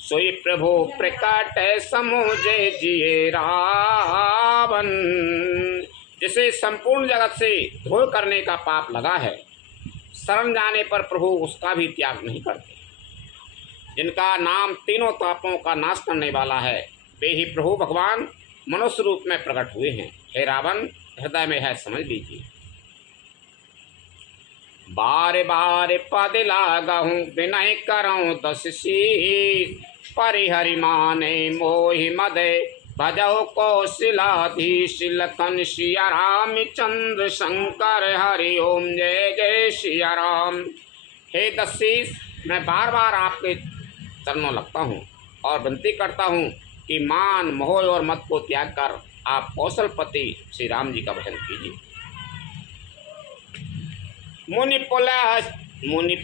सोई प्रभु प्रकट समुझे जिये रावण। जिसे संपूर्ण जगत से धोल करने का पाप लगा है, शरण जाने पर प्रभु उसका भी त्याग नहीं करते। जिनका नाम तीनों तापों का नाश करने वाला है, वे ही प्रभु भगवान मनुष्य रूप में प्रकट हुए हैं। हे रावण, हृदय में है समझ लीजिए। बार बार पद लागहूँ विनय करऊँ दस शीश, परिहरि माने मोहि मदे भजौ कौशिलाधीश, लखन सिया राम चंद्र शंकर हरि ओम जय जय सिया राम। हे दशीष, मैं बार बार आपके चरणों लगता हूँ और विनती करता हूँ कि मान मोह और मत को त्याग कर आप कौशलपति श्री राम जी का भजन कीजिए। मुनि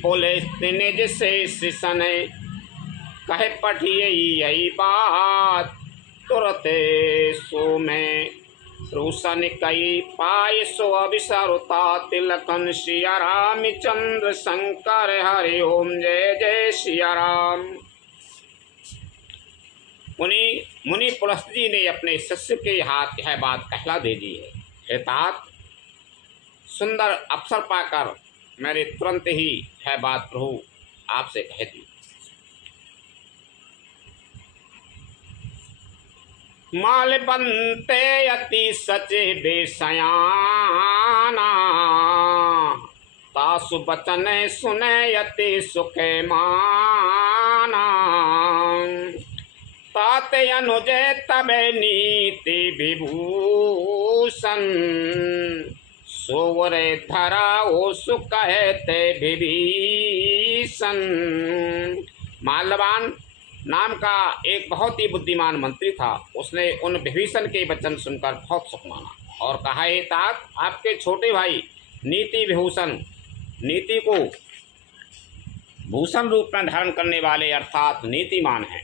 पुलिस निज से सने कहे पठिए यही बात, तुरत सो में रोशन कई पाए सो अभिसरुता तिलकन सिया राम चंद्र शंकर हरि ओम जय जय सिया राम। मुनि पुलस्त जी ने अपने शिष्य के हाथ यह बात कहला दे दी है, हे तात, सुंदर अवसर पाकर मैंने तुरंत ही यह बात प्रभु आपसे कह दी। माल बनते अति सचे बेसयाना, तासु बचन सुने अति सुखे माना, ताते अनुजय तबे नीति विभूषण, सोवरे धरा ओ सुकहते विभीषण। माल्यवान नाम का एक बहुत ही बुद्धिमान मंत्री था। उसने उन विभीषण के वचन सुनकर बहुत सुख माना और कहा, हे तात, आपके छोटे भाई नीति विभूषण, नीति को भूषण रूप में धारण करने वाले अर्थात नीतिमान हैं।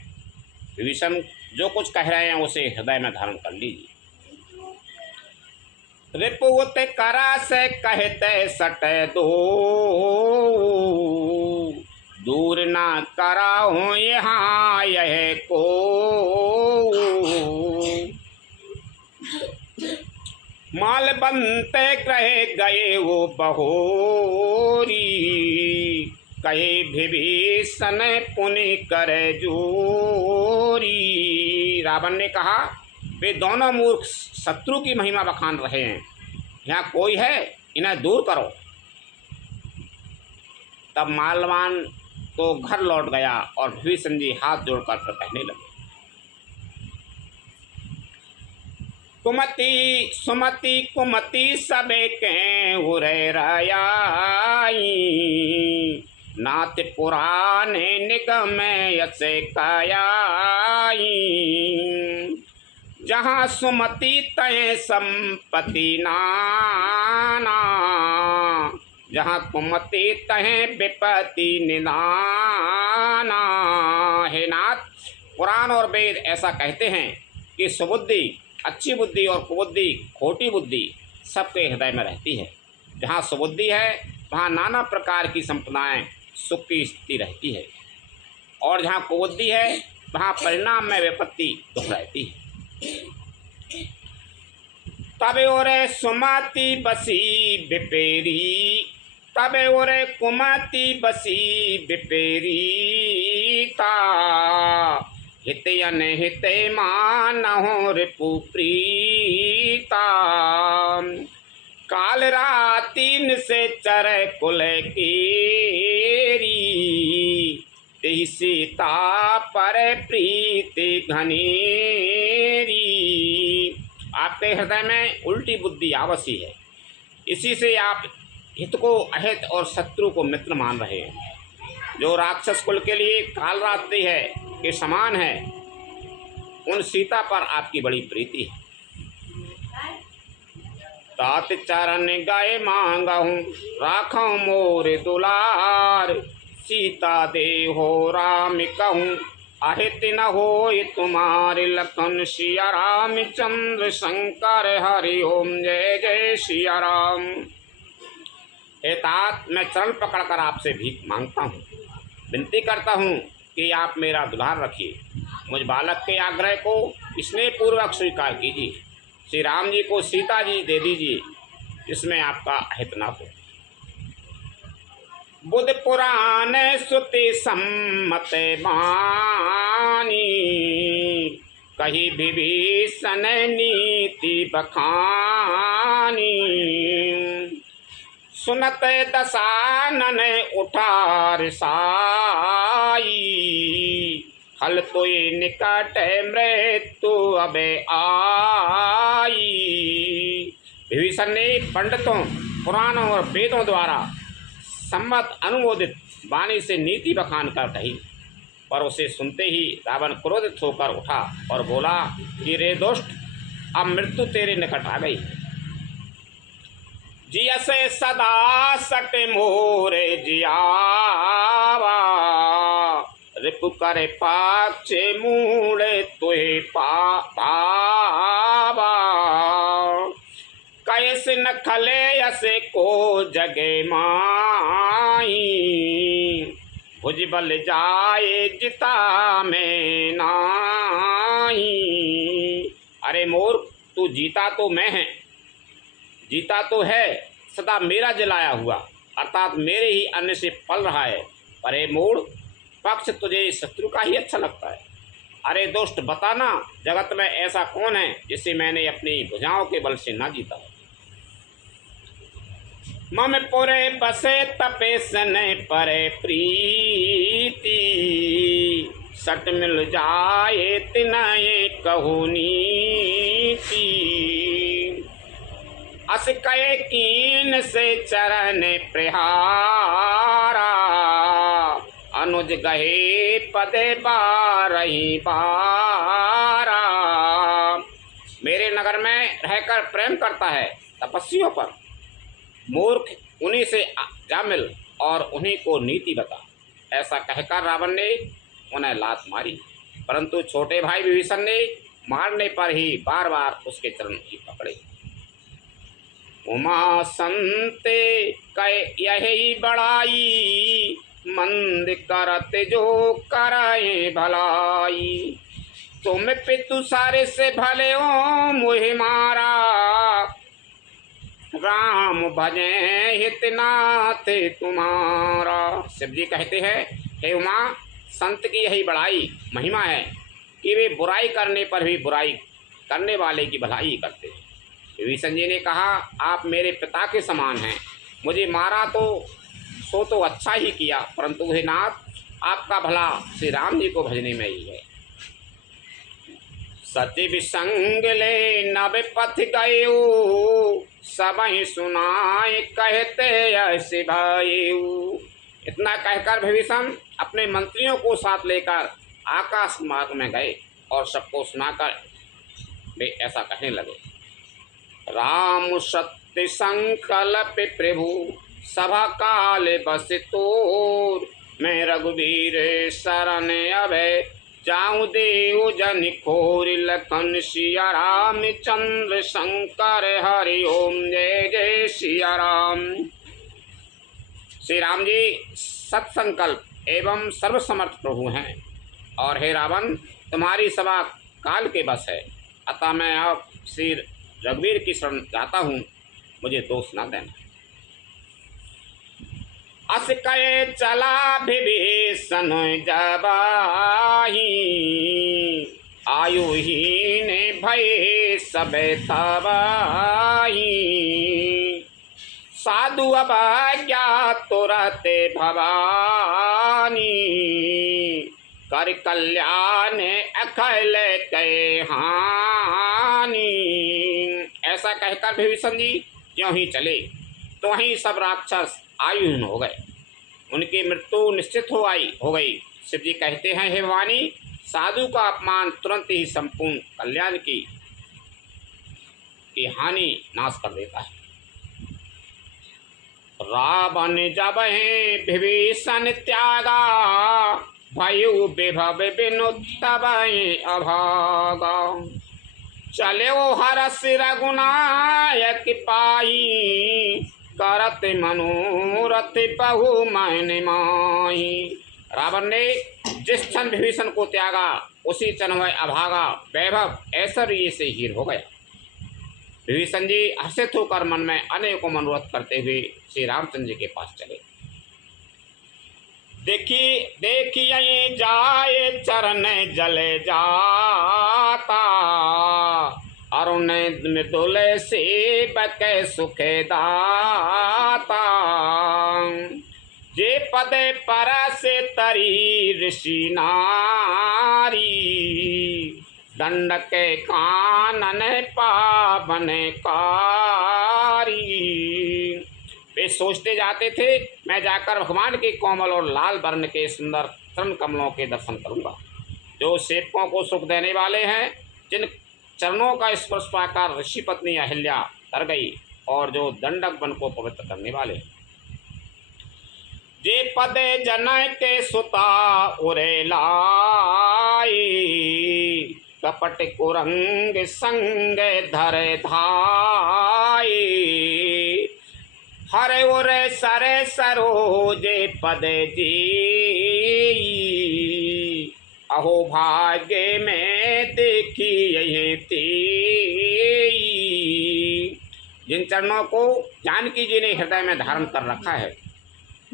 विभीषण जो कुछ कह रहे हैं उसे हृदय में धारण कर लीजिए। रिपुत करा से कहते सटे दो, दूर ना कराओ यहाँ यह को। माल बनते कहे गए वो बहोरी, कहे विभीषण पुनि करे जोरी। रावण ने कहा, वे दोनों मूर्ख शत्रु की महिमा बखान रहे हैं, यहाँ कोई है, इन्हें दूर करो। तब माल्यवान तो घर लौट गया और विभीषण जी हाथ जोड़कर फिर कहने लगे, कुमति सुमति कुमति सबे के उरे रायाई, नाथ पुराने निगम यसे कायाई। जहाँ सुमति तय संपत्ति नाना, जहाँ कुमति तहें विपत्ति निदाना। हे नाथ, पुराण और वेद ऐसा कहते हैं कि सुबुद्धि, अच्छी बुद्धि और कुबुद्धि, खोटी बुद्धि सबके हृदय में रहती है। जहाँ सुबुद्धि है वहाँ नाना प्रकार की संपदाएं सुख की स्थिति रहती है, और जहाँ कुबुद्धि है वहाँ परिणाम में विपत्ति दुख रहती है। तबे ओरे सुमति बसी विपेरी, तबे ओरे कुमति बसी विपेरी ता। हिते अनहिते मानहो रिपु प्रीता, काल रातीन से चर कुल केरी। तेहि सीता पर प्रीति घनेरी। आपके हृदय में उल्टी बुद्धि आवसी है, इसी से आप हित को अहित और शत्रु को मित्र मान रहे हैं। जो राक्षस कुल के लिए काल रात्रि है के समान है, उन सीता पर आपकी बड़ी प्रीति है। तात चरण गए मांगहूँ राखो मोर दुलार, सीता दे हो राम कहूँ अहित न होय तुम्हारे। लखन सिया राम चंद्र शंकर हरि ओम जय जय सिया राम। हे तात, मैं चरण पकड़कर आपसे भीख मांगता हूँ, विनती करता हूँ कि आप मेरा दुलार रखिए। मुझ बालक के आग्रह को स्नेहपूर्वक स्वीकार कीजिए। श्री राम जी को सीता जी दे दीजिए, जिसमें आपका अहित न हो। बुध पुराण सुति सम्मत बानी, कही विभीषण नीति बखानी। सुनत दशानन उठार साई, हल तो निकट मृत्यु अबे आई। विभीषण ने पंडितों, पुराणों और वेदों द्वारा सम्मत अनुमोदित वाणी से नीति बखान कर कही, पर उसे सुनते ही रावण क्रोधित होकर उठा और बोला कि रे दुष्ट, अब मृत्यु तेरे निकट आ गई। जियसे सदा सट मोरे जियावा, रिपु करे पाक्ष मूड़े तुहे पावा। कैसे न खले यसे को जगे माई, भुजबल जाए जिता में नाई। अरे मोर, तू जीता तो मैं है, जीता तो है सदा मेरा जलाया हुआ, अर्थात मेरे ही अन्न से पल रहा है। पर हे मूढ़, पक्ष तुझे शत्रु का ही अच्छा लगता है। अरे दुष्ट, बताना जगत में ऐसा कौन है जिसे मैंने अपनी भुजाओं के बल से ना जीता। मम पुरे बसे तपे सने परे प्रीति, सट मिल जाए तिनाए कहो नीति। अस कये कीन से चरण प्रहारा, अनुज गहे पदे बारही बारा। मेरे नगर में रहकर प्रेम करता है तपस्वियों पर, मूर्ख उन्हीं से जा मिल और उन्हीं को नीति बता। ऐसा कहकर रावण ने उन्हें लात मारी, परंतु छोटे भाई विभीषण ने मारने पर ही बार बार उसके चरण ही पकड़े। उमा संते कहे यही बड़ाई, मंद करत जो कराए भलाई। तुम पितु सारे से भले हो मोहि मारा, राम भजे हितनाथ तुम्हारा। शिव जी कहते हैं, हे उमा, संत की यही बड़ाई महिमा है कि वे बुराई करने पर भी बुराई करने वाले की भलाई करते हैं। विभीषण जी ने कहा, आप मेरे पिता के समान हैं, मुझे मारा तो सो तो अच्छा ही किया, परंतु हे नाथ, आपका भला श्री राम जी को भजने में ही है। सती विसंग ले नभ पथ गयो, सबहि सुनाए कहते ऐसे भाइयों। इतना कहकर विभीषण अपने मंत्रियों को साथ लेकर आकाश मार्ग में गए और सबको सुनाकर वे ऐसा कहने लगे। राम सत्य संकल्प प्रभु, सभा काल बस तोर। मैं रघुवीर शरण अभय, जाऊं देव जन खोर। लखन सिया राम चंद्र शंकर हरि ओम, जय जय सिया राम। श्री राम जी सत्संकल्प एवं सर्वसमर्थ प्रभु हैं, और हे रावण, तुम्हारी सभा काल के बस है, अतः मैं अब श्री रघुवीर की शरण जाता हूँ, मुझे दोष न देना। अस कये चला विभीषण जबाही, आयुहीन भय सब तबाही। साधु अवज्ञा तुरते भवानी, कर कल्याण अखिल के हानि। ऐसा कहकर विभीषण जी क्यों ही चले तो वहीं सब राक्षस आयुहीन हो गए, उनकी मृत्यु निश्चित हो गई। शिव जी कहते हैं, हे भवानी, साधु का अपमान तुरंत ही संपूर्ण कल्याण की हानि नाश कर देता है। रावण जब है विभीषण त्यागा, भयु विभव बिनु तब अभागा। चले वो हरस रघुनायक पाई, करत मनोरथ बहु मन माही। रावण ने जिस क्षण विभीषण को त्यागा, उसी क्षण वह अभागा वैभव ऐश्वर्य से हीन हो गया। विभीषण जी हर्षित होकर मन में अनेकों मनोरथ करते हुए श्री रामचंद्र जी के पास चले। देखिए जाए चरण जले जाता, अरुण मृदुल से बके सुखे दाता। जे पदे पर से तरी ऋषि नारी, दंड के कानन पावन कारी। वे सोचते जाते थे, मैं जाकर भगवान के कोमल और लाल वर्ण के सुंदर चरण कमलों के दर्शन करूंगा, जो सेवकों को सुख देने वाले हैं, जिन चरणों का स्पर्श पाकर ऋषि पत्नी अहिल्या तर गई और जो दंडक वन को पवित्र करने वाले। जे पदे जनय के सुता उरे लाई, कपट कुरंग संग धर धाई, हरे उरे सरे सरोजे पदे जी, अहो भाग्य में देखी यही थी। जिन चरणों को जानकी जी ने हृदय में धारण कर रखा है,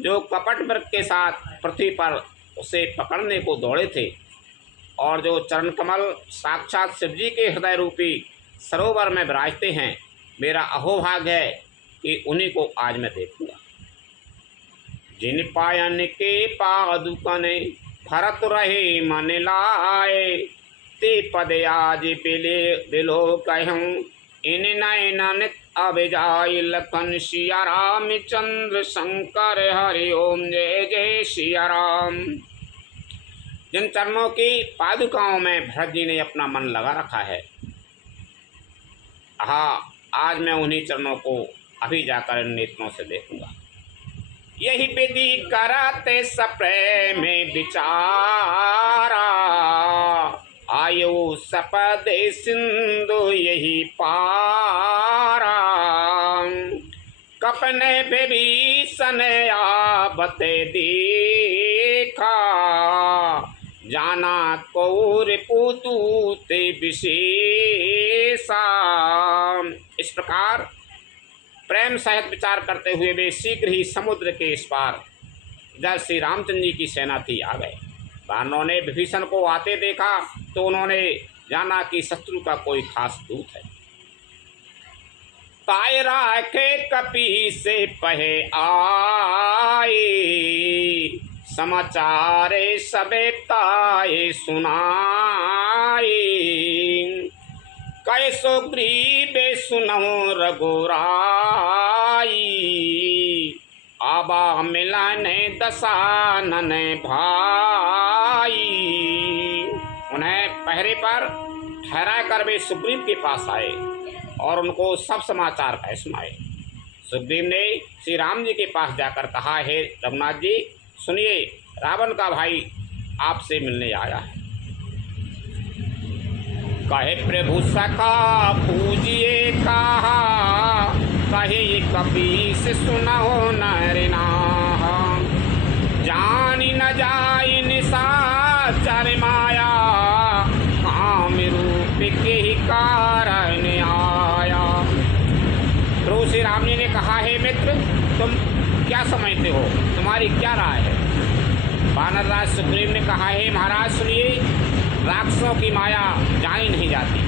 जो कपट मृग के साथ पृथ्वी पर उसे पकड़ने को दौड़े थे, और जो चरण कमल साक्षात शिव जी के हृदय रूपी सरोवर में विराजते हैं, मेरा अहोभाग्य है कि उन्हीं को आज मैं देखूंगा। जिन पायन के पादुकन भरत रहे मन लाए, ते पद आज बिलो कहूँ इन नयन अब जाय लखन सिया राम चंद्र शंकर हरि ओम जय जय सिया राम। जिन चरणों की पादुकाओं में भरत जी ने अपना मन लगा रखा है, आज मैं उन्हीं चरणों को अभी जाकर इन नेत्रों से देखूंगा। यही विधि कराते सप्रे में विचारा, आयो सपदे सिंधु यही पारा, कपने विभीषण आवते देखा, जाना कौर पुतूते विशेषा। इस प्रकार प्रेम सहित विचार करते हुए वे शीघ्र ही समुद्र के इस पार जब श्री रामचंद्र जी की सेना थी आ गए। वानरों ने विभीषण को आते देखा तो उन्होंने जाना कि शत्रु का कोई खास दूत है। ताय राखे कपि से पहे आए, समाचारे सबे ताये सुनाए, कैसो ग्रीबे सुनहु रघुराई, आबा मिलाने दसानन भाई। उन्हें पहरे पर ठहरा कर वे सुग्रीव के पास आए और उनको सब समाचार कह सुनाए। सुग्रीव ने श्री राम जी के पास जाकर कहा, हे रघुनाथ जी सुनिए, रावण का भाई आपसे मिलने आया है। कहे प्रभु सखा पूजिए कहा, कहे कपि से सुनहो नरना, जानी न जाई निशाचर माया, काम रूप के ही कारण आया। प्रभु श्री राम जी ने कहा, हे मित्र तुम क्या समझते हो, तुम्हारी क्या राय है। वानरराज सुग्रीव ने कहा, हे महाराज सुनिए, राक्षसों की माया जानी नहीं जाती,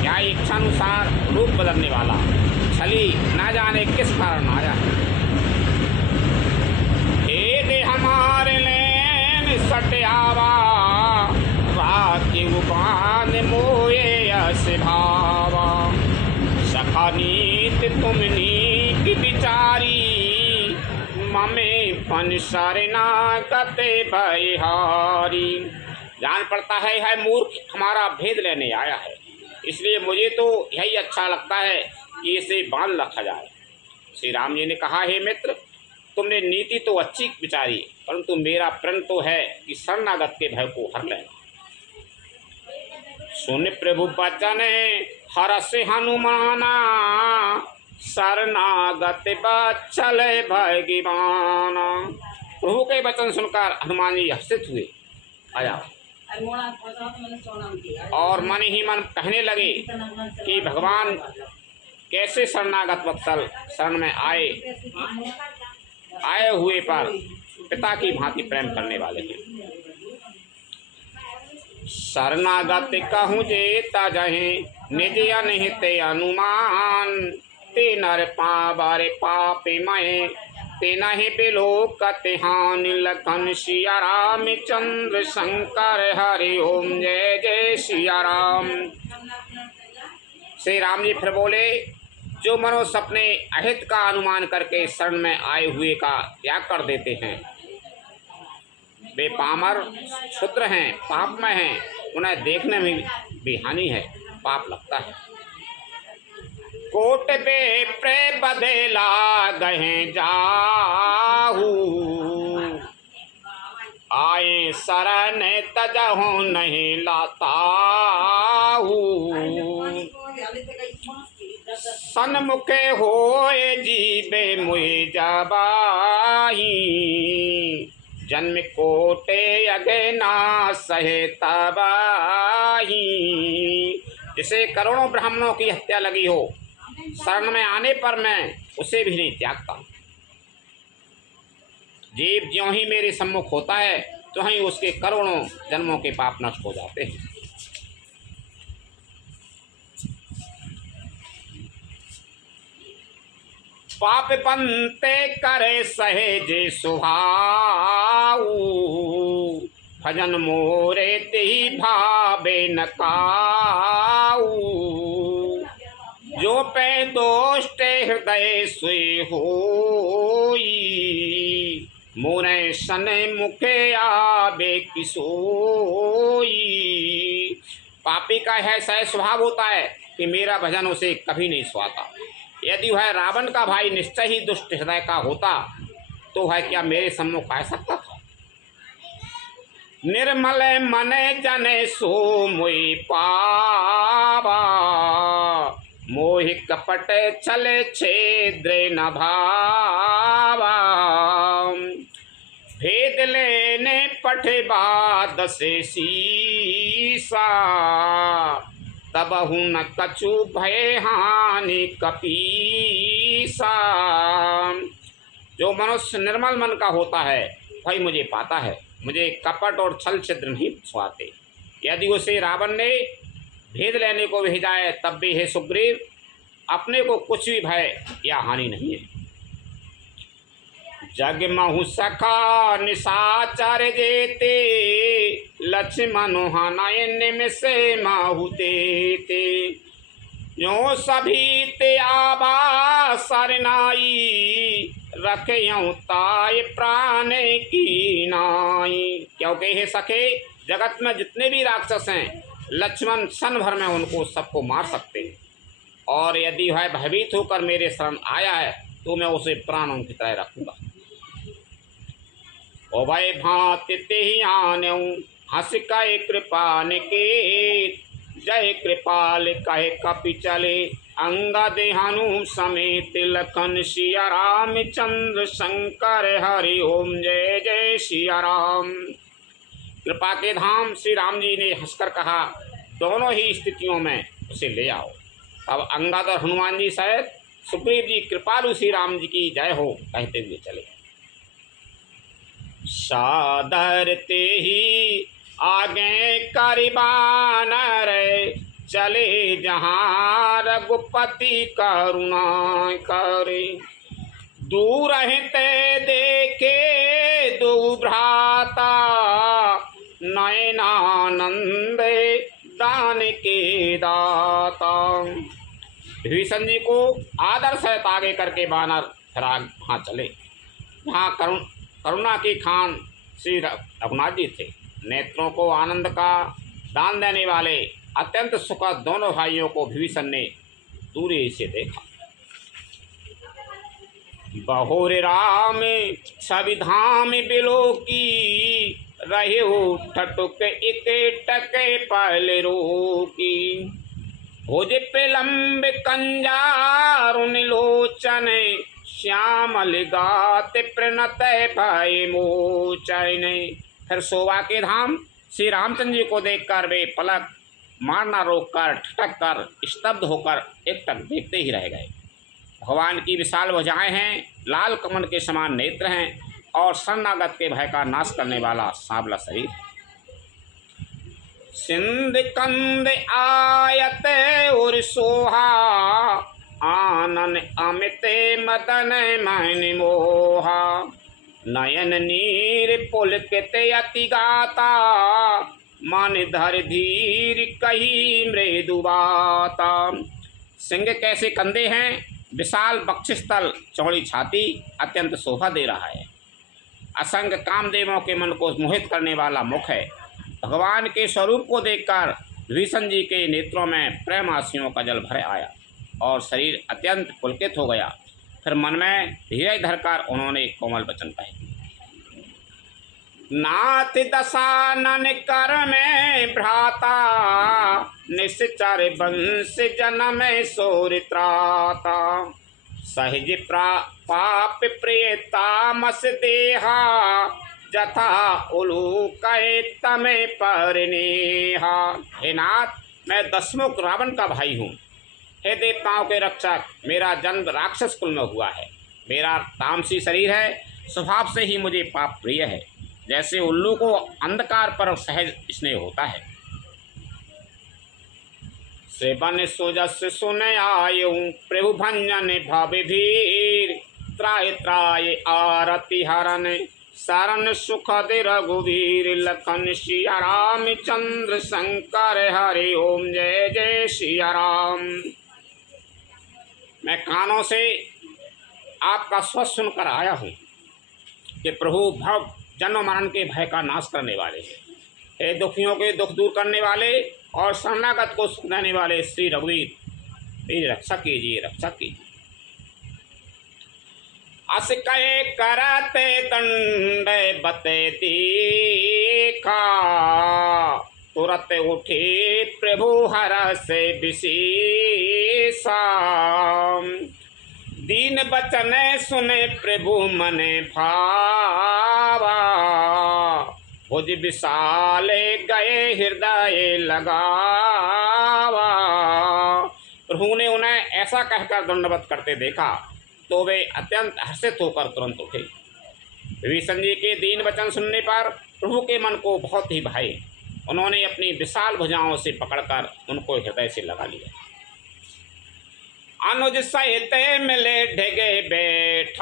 क्या इच्छानुसार रूप बदलने वाला छली ना जाने किस कारण आया है। हे दे हमारे लेन सट्यावा, राखी उपान मोए यस भावा, सखा नीत तुम नीति विचारी, ममे फन शरणागते भयहारी। जान पड़ता है मूर्ख हमारा भेद लेने आया है, इसलिए मुझे तो यही अच्छा लगता है कि इसे बांध रखा जाए। श्री राम जी ने कहा, हे मित्र तुमने नीति तो अच्छी विचारी, परंतु मेरा प्रण तो है कि शरणागत के भय को हर लेना। सुन प्रभु बचन हरस हनुमाना, शरणागत बच्चल भगवाना। प्रभु के वचन सुनकर हनुमान जी हर्षित हुए आया और मन ही मन कहने लगे कि भगवान कैसे शरणागत वत्सल शरण में आए हुए पर पिता की भांति प्रेम करने वाले हैं। शरणागत कहूँ जेता जहे निज अनहित अनुमान, ते नर पावर पापी मय, ते नहीं बिलोकत हानि, लखन सिया राम चंद्र शंकर हरि ओम जय जय सिया राम। श्री राम जी फिर बोले, जो मनुष्य अपने अहित का अनुमान करके शरण में आए हुए का त्याग कर देते हैं, वे पामर क्षुद्र हैं, पापमय हैं, उन्हें देखने में भी हानि है। पाप लगता है। कोट बे प्रे बदला गहे जाहू, आए शरण तजहु नहीं लाताहू। सन्मुखे होए जीवे मुहि जबाही, जन्म कोटे अगे ना सहे तबाही। जिसे करोड़ों ब्राह्मणों की हत्या लगी हो, शरण में आने पर मैं उसे भी नहीं त्यागता। जीव ज्यों ही मेरे सम्मुख होता है तो ही उसके करोड़ों जन्मों के पाप नष्ट हो जाते हैं। पाप पंते करे सहेजे सुहाऊ, भजन मोरे तेहि भावे न काऊ। जो पे दोष्ट हृदय सुई होई, मोरे सने मुखे आबे किसोई। पापी का है सह स्वभाव होता है कि मेरा भजन उसे कभी नहीं सुहाता। यदि वह रावण का भाई निश्चय ही दुष्ट हृदय का होता तो वह क्या मेरे सम्मुख आ सकता था। निर्मल मने जने सो मोहि पावा, मोहि कपट छले छेद्र न भावा। भेद लेने पठबा दसे सीसा, तबहु न कछु भय हानि कपीसा। जो मनुष्य निर्मल मन का होता है वही मुझे पाता है, मुझे कपट और छल छिद्र नहीं छुआते। यदि उसे रावण ने भेद लेने को भेजा है तब भी हे सुग्रीव, अपने को कुछ भी भय या हानि नहीं है। जग महु सखा निशाचर जेते, लक्ष्मण हनयन में से माहु देते। यो सभी ते आबा सरनाई, रखयं ताय प्राण की नाई। क्योंकि हे सखे, जगत में जितने भी राक्षस हैं, लक्ष्मण क्षण भर में उनको सबको मार सकते हैं। और यदि वह भयभीत होकर मेरे शरण आया है तो मैं उसे प्राणों की तरह रखूंगा। ओ भय भांति तेहि आन्यौ, हंस कहे कृपा निकेत। जय कृपाल कहे कपि चले, अंगद हनु समेत। लखन सिया रामचंद्र शंकर हरि ओम जय जय सिया राम। कृपा के धाम श्री राम जी ने हंसकर कहा, दोनों ही स्थितियों में उसे ले आओ। तब अंगद और हनुमान जी सहित सुग्रीव जी कृपालु श्री राम जी की जय हो कहते हुए चले। सादर ते ही आगे करिबानर, चले जहाँ रघुपति करुणा करे। दूर रहते देखे दो भ्राता, नयनानंद दान के दाता। विभीषण जी को आदर सहित आगे करके बानर फिर वहाँ चले। वहाँ करुणा की खान श्री रघुनाथ जी थे। नेत्रों को आनंद का दान देने वाले अत्यंत सुखद दोनों भाइयों को विभीषण ने दूरी से देखा। बहुर राम छवि धाम बिलो की, रहे ठटुक एक टके पहल रोकी। भुज पे लंब कंजारुन लोचन, श्यामल गात प्रणत भय मोचन। फिर शोभा के धाम श्री रामचंद्र जी को देखकर वे पलक मारना रोककर ठटक कर स्तब्ध होकर एकटक देखते ही रह गए। भगवान की विशाल भुजाएं हैं, लाल कमल के समान नेत्र हैं और शरणागत के भय का नाश करने वाला सांवला शरीर। सिंध कंद आयत और सोहा, आनन अमित मदन मन मोहा। नयन नीर पुलकित अति गाता, मन धर धीर कही मृदु बाता। सिंह कैसे कंधे हैं, विशाल बक्षस्थल, चौड़ी छाती, अत्यंत शोभा दे रहा है। असंग कामदेवों के मन को मोहित करने वाला मुख है। भगवान के स्वरूप को देखकर विभीषण जी के नेत्रों में प्रेम आंसुओं का जल भर आया और शरीर अत्यंत पुलकित हो गया। फिर मन में धीरज धरकर उन्होंने कोमल वचन कहे। नाथ दशानन कर में भ्राता, निश्चर वंश जन्म सोरित्राता। सहज पाप प्रियता मस देहा, जथा उलूक तमें परनेहा। हे नाथ, मैं दशमुख रावण का भाई हूँ। हे देवताओं के रक्षक, मेरा जन्म राक्षस कुल में हुआ है। मेरा तामसी शरीर है, स्वभाव से ही मुझे पाप प्रिय है। जैसे उल्लू को अंधकार पर सहज स्नेह होता है। सेवन सुजस सुन आयु, प्रभु भंजन भव भीर। त्राय त्राय आरति हरन, शरण सुखद रघुवीर। लखन सिया राम चंद्र शंकर हरि ओम जय जय सिया राम। मैं कानों से आपका स्वर सुनकर आया हूँ कि प्रभु भव जन्म मरण के भय का नाश करने वाले हैं। हे दुखियों के दुख दूर करने वाले और शरणागत को सुख देने वाले श्री रघुवीर, मेरी रक्षा कीजिए, रक्षा कीजिए। अस कहे करते दंड बते देखा, तुरत उठे प्रभु हर से विशेषा। दीन बचन सुने प्रभु मने भावा, भुज विशाल गए हृदय लगावा। प्रभु ने उन्हें ऐसा कहकर दंडवत करते देखा तो वे अत्यंत हर्षित होकर तुरंत उठे। विभीषण जी के दीन वचन सुनने पर प्रभु के मन को बहुत ही भाए। उन्होंने अपनी विशाल भुजाओं से पकड़कर उनको हृदय से लगा लिया। अनुज सहित मिले ढगे बैठारी,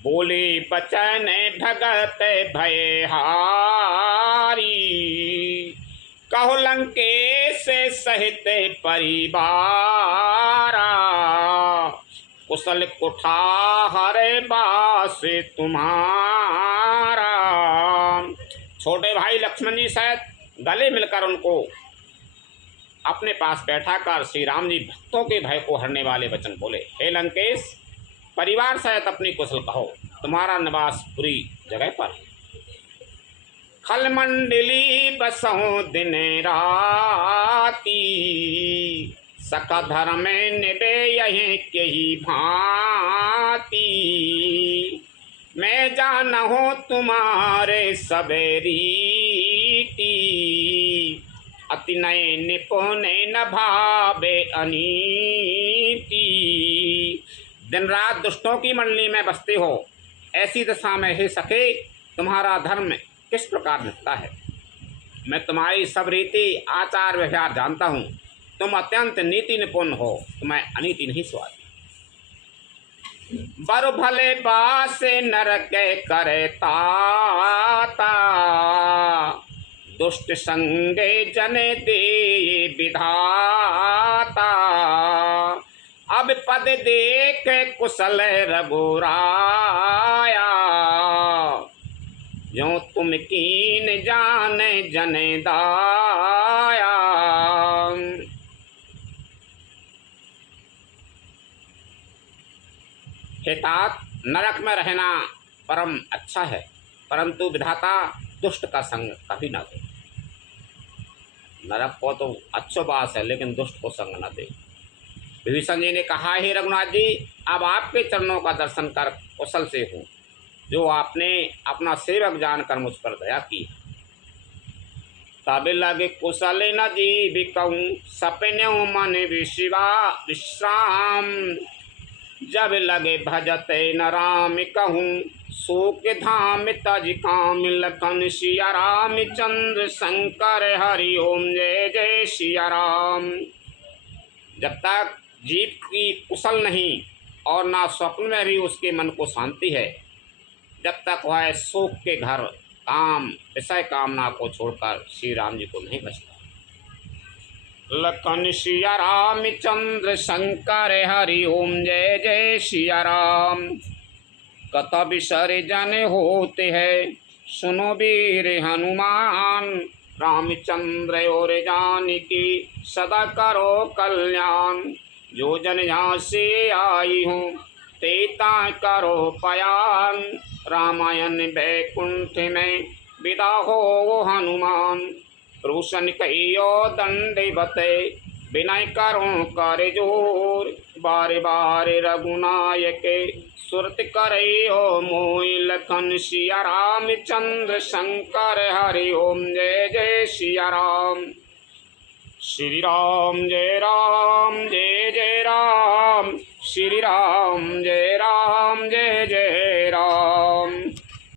बोले बचन भगत भयहारी। कहो लंकेश सहित परिवारा, कुशल कुठार बास तुम्हारा। छोटे भाई लक्ष्मण जी सहित गले मिलकर उनको अपने पास बैठाकर श्री राम जी भक्तों के भय को हरने वाले वचन बोले। हे लंकेश, परिवार सहित अपनी कुशल कहो, तुम्हारा निवास बुरी जगह पर है। खल मंडली बसहु दिन राती, सका धर्म निभे यही के ही भांति। मैं जानहु तुम्हारे सब रीति, अति नये निपुण न भावे अनीति। दिन रात दुष्टों की मंडली में बसते हो, ऐसी दशा में हे सखे तुम्हारा धर्म किस प्रकार निभता है। मैं तुम्हारी सब रीति आचार व्यवहार जानता हूँ। तुम अत्यंत नीति निपुण हो, तुम्हें अनीति नहीं स्वादी। बर भले बास नरक करे ताता, दुष्ट संगे जन दे विधाता। अब पद देख कुशल रघुराया, जो तुम कीन जान जन दाया। हे तात, नरक में रहना परम अच्छा है, परंतु विधाता दुष्ट का संग कभी ना दे। नरक को तो अच्छो बास है, लेकिन दुष्ट को संग न दे। विभीषण जी ने कहा, हे रघुनाथ जी, अब आपके चरणों का दर्शन कर कुशल से हूँ, जो आपने अपना सेवक जानकर मुझ पर दया की। तब लगे कुशल न जीव कहूँ, सपने मन विश्राम। जब लगे भजते न राम कहूँ, शोक धाम तज काम। लखन सिया राम चंद्र शंकर हरि ओम जय जय सिया राम। जब तक जीव की कुशल नहीं और ना स्वप्न में भी उसके मन को शांति है, जब तक वह शोक के घर काम विषय कामना को छोड़कर श्री राम जी को नहीं बचता। लखन सिया राम चंद्र शंकर हरि ओम जय जय सिया राम। कत विसर जन होते हैं, सुनो वीर हनुमान। रामचंद्र और जानकी सदा करो कल्याण। जो जन यहाँ से आई हूँ तेता करो पयान। रामायण बैकुंठ में विदा हो हनुमान। रोशन कहियो दंडवत विनय करो कर जोर। बार बार रघुनायक सुरत करियो मोहि। लखन सिया रामचंद्र शंकर हरि ओम जय जय सिया राम। श्री राम जय जय राम। श्री राम जय जय